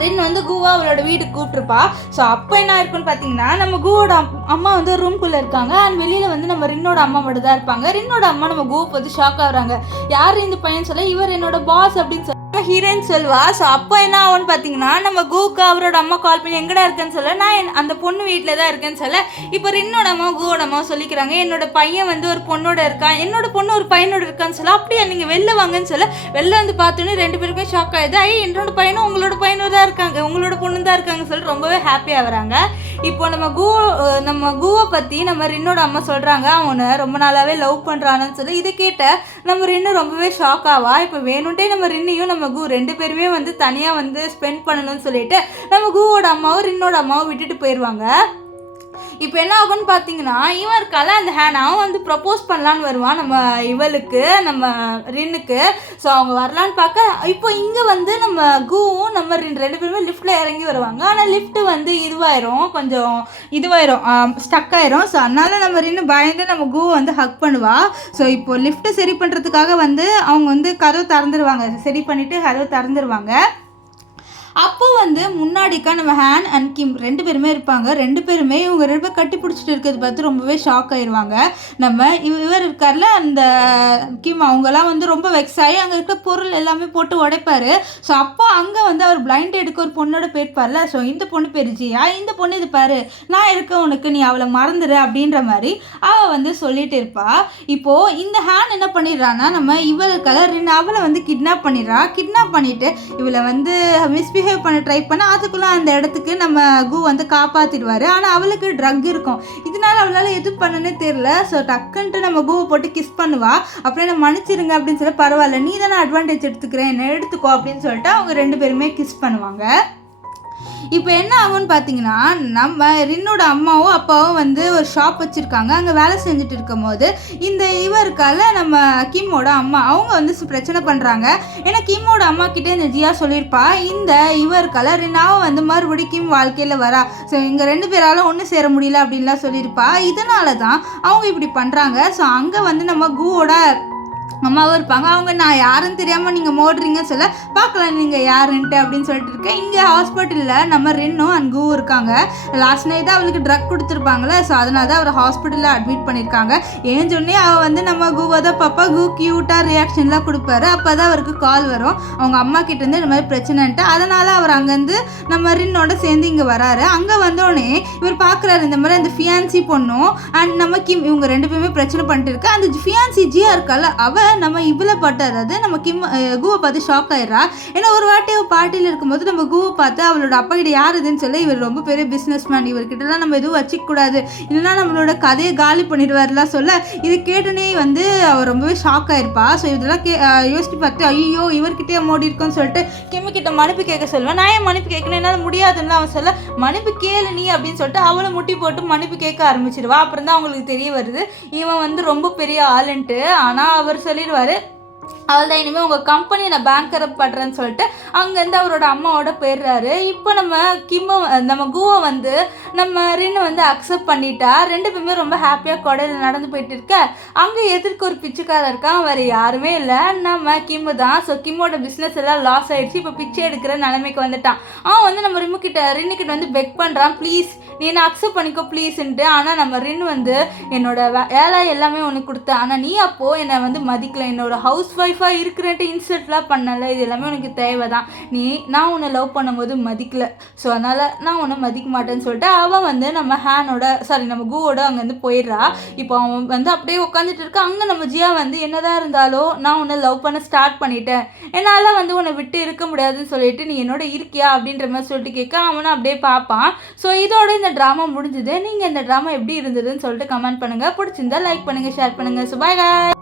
ரின் வந்து குவா அவளோட வீட்டுக்கு கூப்பிட்ருப்பா. ஸோ அப்போ என்ன இருக்குன்னு பார்த்தீங்கன்னா, நம்ம குவோட அம்மா வந்து ரூம்குள்ளே இருக்காங்க. அண்ட் வெளியில் வந்து நம்ம ரின்னோட அம்மா மட்டும் தான் இருப்பாங்க. ரின்னோட அம்மா நம்ம குவை பார்த்து ஷாக் ஆகுறாங்க. யார் இந்த பையன் சொல்ல, இவர் என்னோட பாஸ் அப்படின்னு சொல்லி ஹீரோயின் சொல்வா. ஸோ அப்போ என்ன ஆகும்னு பார்த்தீங்கன்னா, நம்ம குவுக்கு அவரோட அம்மா கால் பண்ணி எங்கடா இருக்கேன்னு சொல்ல, நான் அந்த பொண்ணு வீட்டில் தான் இருக்கேன்னு சொல்ல, இப்போ ரின்னோட அம்மா குவோட அம்மா சொல்லிக்கிறாங்க, என்னோட பையன் வந்து ஒரு பொண்ணோட இருக்கான், என்னோட பொண்ணு ஒரு பையனோட இருக்கான்னு சொல்ல, அப்படியே நீங்கள் வெளில வாங்கன்னு சொல்ல, வெளில வந்து பார்த்தோன்னே 2 பேருமே ஷாக் ஆகிடுது. என்னோட பையனும் உங்களோட பையனும் தான் இருக்காங்க, உங்களோட பொண்ணு தான் இருக்காங்கன்னு சொல்லி ரொம்பவே ஹாப்பியாக வராங்க. இப்போ நம்ம குவை பற்றி நம்ம ரின்னோட அம்மா சொல்கிறாங்க, அவனை ரொம்ப நாளாகவே லவ் பண்ணுறான்னு சொல்லி. இதை கேட்ட நம்ம ரின்னு ரொம்பவே ஷாக் ஆவா. இப்போ வேணுன்ட்டே நம்ம ரின்னையும் நம்ம கு 2 பேருமே வந்து தனியாக வந்து ஸ்பெண்ட் பண்ணணும்னு சொல்லிட்டு நம்ம குவோட அம்மாவும் ரின்னோட அம்மாவும் விட்டுட்டு போயிடுவாங்க. இப்போ என்ன ஆகும்னு பார்த்தீங்கன்னா, இவன் இருக்கால அந்த அவன் வந்து ப்ரப்போஸ் பண்ணலான்னு வருவான் நம்ம இவளுக்கு, நம்ம ரின்னுக்கு. ஸோ அவங்க வரலான்னு பார்க்க, இப்போ இங்கே வந்து நம்ம குவும் நம்ம 2 பேருமே லிஃப்ட்டில் இறங்கி வருவாங்க. ஆனால் லிஃப்ட்டு வந்து கொஞ்சம் ஸ்டக் ஆயிரும். ஸோ அதனால் நம்ம ரின்னு பயந்து நம்ம குவை வந்து ஹக் பண்ணுவா. ஸோ இப்போ லிஃப்ட்டை சரி பண்ணுறதுக்காக வந்து அவங்க வந்து கதவு திறந்துருவாங்க, சரி பண்ணிவிட்டு கதவு திறந்துருவாங்க. அப்போ வந்து முன்னாடிக்கா நம்ம ஹேன் அண்ட் கிம் 2 பேருமே இருப்பாங்க. 2 பேருமே இவங்க 2 பேர் கட்டி பிடிச்சிட்டு இருக்கிறது பார்த்து ரொம்பவே ஷாக் ஆயிடுவாங்க. நம்ம இவர் இருக்கார்ல அந்த கிம், அவங்கெல்லாம் வந்து ரொம்ப வெக்ஸ் ஆகி அங்கே இருக்க பொருள் எல்லாமே போட்டு உடைப்பார். ஸோ அப்போ அங்கே வந்து அவர் பிளைண்ட் எடுக்க ஒரு பொண்ணோட பேர் பார்ல, ஸோ இந்த பொண்ணு பேர் ஜியா, இந்த பொண்ணு இது பாரு நான் இருக்கேன் உனக்கு, நீ அவளை மறந்துடு அப்படின்ற மாதிரி அவள் வந்து சொல்லிட்டு இருப்பா. இப்போது இந்த ஹேன் என்ன பண்ணிடுறான்னா, நம்ம இவளுக்கால அவளை வந்து கிட்னாப் பண்ணிட்டு இவளை வந்து மிஸ்பிஹேவ் பண்ண ட்ரை பண்ண, அதுக்குள்ளே அந்த இடத்துக்கு நம்ம கு வந்து காப்பாற்றிடுவார். ஆனால் அவளுக்கு ட்ரக் இருக்கும், இதனால அவளால் எதுவும் பண்ணனே தெரியல. ஸோ டக்குன்ட்டு நம்ம குவை போட்டு கிஸ் பண்ணுவா. அப்படியே நான் மன்னிச்சிருங்க அப்படின்னு சொல்லி, பரவாயில்ல நீ தானே அட்வான்டேஜ் எடுத்துக்கிறேன், என்ன எடுத்துக்கோ அப்படின்னு சொல்லிட்டு அவங்க 2 பேருமே கிஸ் பண்ணுவாங்க. இப்போ என்ன ஆகும்னு பார்த்தீங்கன்னா, நம்ம ரின்னோட அம்மாவும் அப்பாவும் வந்து ஒரு ஷாப் வச்சுருக்காங்க. அங்கே வேலை செஞ்சுட்டு இருக்கும் போது இந்த இவருக்கால நம்ம கிம்மோட அம்மா அவங்க வந்து பிரச்சனை பண்ணுறாங்க. ஏன்னா கிம்மோட அம்மா கிட்டே இந்த ஜியா சொல்லியிருப்பா, இந்த இவருக்கால ரின்னாவும் வந்து மறுபடியும் கிம் வாழ்க்கையில் வரா, ஸோ இங்கே 2 பேராலும் ஒன்று சேர முடியல அப்படின்லாம் சொல்லியிருப்பா. இதனால தான் அவங்க இப்படி பண்ணுறாங்க. ஸோ அங்கே வந்து நம்ம குவோட அம்மாவும் இருப்பாங்க. அவங்க நான் யாருன்னு தெரியாமல் நீங்கள் மோடுறீங்கன்னு சொல்ல, பார்க்கலாம் நீங்கள் யாருன்ட்டு அப்படின்னு சொல்லிட்டு இருக்கேன். இங்கே ஹாஸ்பிட்டலில் நம்ம ரின்னும் அண்ட் குவும் இருக்காங்க. லாஸ்ட் நைட் தான் அவளுக்கு ட்ரக் கொடுத்துருப்பாங்களே, ஸோ அதனால தான் அவர் ஹாஸ்பிட்டலில் அட்மிட் பண்ணியிருக்காங்க. ஏன்னு சொன்னே அவள் வந்து நம்ம குவை தான் பாப்பா, கு க்யூட்டாக ரியாக்ஷன்லாம் கொடுப்பாரு. அப்போ தான் அவருக்கு கால் வரும் அவங்க அம்மா கிட்டேருந்து இந்த மாதிரி பிரச்சனைன்ட்டு. அதனால் அவர் அங்கேருந்து நம்ம ரின்னோட சேர்ந்து இங்கே வராரு. அங்கே வந்தோடனே இவர் பார்க்குறாரு இந்த மாதிரி அந்த ஃபியான்சி பொண்ணும் அண்ட் நம்ம கிம் இவங்க 2 பேருமே பிரச்சனை பண்ணிட்டு இருக்கு. அந்த ஃபியான்சி ஜியா இருக்கால, அவள் நம்ம இவ்வளோ பட்டுறது நம்ம கிம் குவை பார்த்து ஷாக் ஆயிடுறா. ஏன்னா ஒரு வாட்டி பார்ட்டியில் இருக்கும்போது நம்ம குவை பார்த்து அவளோட அப்பா கிட்ட யார் இதுன்னு சொல்லி, இவர் ரொம்ப பெரிய பிஸ்னஸ் மேன், இவர்கிட்டலாம் நம்ம எதுவும் வச்சிக்கூடாது, இல்லைன்னா நம்மளோட கதையை காலி பண்ணிடுவார்லாம் சொல்ல, இது கேட்டுனே வந்து அவர் ரொம்பவே ஷாக் ஆயிருப்பா. ஸோ இதெல்லாம் யோசிச்சு பார்த்து ஐயோ இவர்கிட்டே மோடி இருக்குன்னு சொல்லிட்டு கிம்மிக்கிட்ட மன்னிப்பு கேட்க சொல்லுவேன். நான் ஏன் மன்னிப்பு கேட்கணும், என்னால் முடியாதுன்னு அவன் சொல்ல, மன்னிப்பு கேளு நீ அப்படின்னு சொல்லிட்டு அவளை முட்டி போட்டு மன்னிப்பு கேட்க ஆரம்பிச்சிடுவா. அப்புறம் தான் அவங்களுக்கு தெரிய வருது இவன் வந்து ரொம்ப பெரிய ஆளுன்ட்டு. ஆனால் அவர் சொல்லிடுவார், அவள் தான் இனிமேல் உங்கள் கம்பெனி நான் பேங்க்ரப்ட் பண்ணுறேன்னு சொல்லிட்டு அங்கேருந்து அவரோட அம்மாவோட போயிடுறாரு. இப்போ நம்ம குவை வந்து நம்ம ரின்னு வந்து அக்செப்ட் பண்ணிட்டா. 2 பேருமே ரொம்ப ஹாப்பியாக கொடையில் நடந்து போயிட்டு இருக்க, அங்கே எதிர்க்க ஒரு பிச்சைக்காரன் இருக்கான், வேறு யாருமே இல்லை நம்ம கிம்மு தான். ஸோ கிம்மோட பிஸ்னஸ் எல்லாம் லாஸ் ஆகிடுச்சு, இப்போ பிச்சை எடுக்கிற நிலைமைக்கு வந்துட்டான். அவன் வந்து நம்ம ரின்னுக்கிட்ட வந்து பெக் பண்ணுறான், ப்ளீஸ் நீ என்ன அக்செப்ட் பண்ணிக்கோ ப்ளீஸ்ன்ட்டு. ஆனால் நம்ம ரின் வந்து என்னோட வேலை எல்லாமே உனக்கு கொடுத்தேன், ஆனால் நீ அப்போது என்னை வந்து மதிக்கலை, என்னோட ஹவுஸ் ஒய்ஃபாக இருக்கிறேன்ட்டு இன்சல்ட்லாம் பண்ணலை, இது எல்லாமே உனக்கு தேவை தான், நான் உன்னை லவ் பண்ணும்போது மதிக்கலை, ஸோ அதனால் நான் உன்னை மதிக்க மாட்டேன்னு சொல்லிட்டு அவன் வந்து நம்ம குவோட அங்கேருந்து போயிடுறா. இப்போ அவன் வந்து அப்படியே உட்காந்துட்டு இருக்கா. அங்கே நம்ம ஜியா வந்து என்னதான் இருந்தாலும் நான் உன்னை லவ் பண்ண ஸ்டார்ட் பண்ணிட்டேன், என்னால் வந்து உன்னை விட்டு இருக்க முடியாதுன்னு சொல்லிட்டு நீ என்னோட இருக்கியா அப்படின்ற மாதிரி சொல்லிட்டு கேட்க அவனை அப்படியே பார்ப்பான். ஸோ இதோட இந்த ட்ராமா முடிஞ்சுது. நீங்கள் இந்த ட்ராமா எப்படி இருந்ததுன்னு சொல்லிட்டு கமெண்ட் பண்ணுங்கள். பிடிச்சிருந்தா லைக் பண்ணுங்கள், ஷேர் பண்ணுங்கள். So by guys.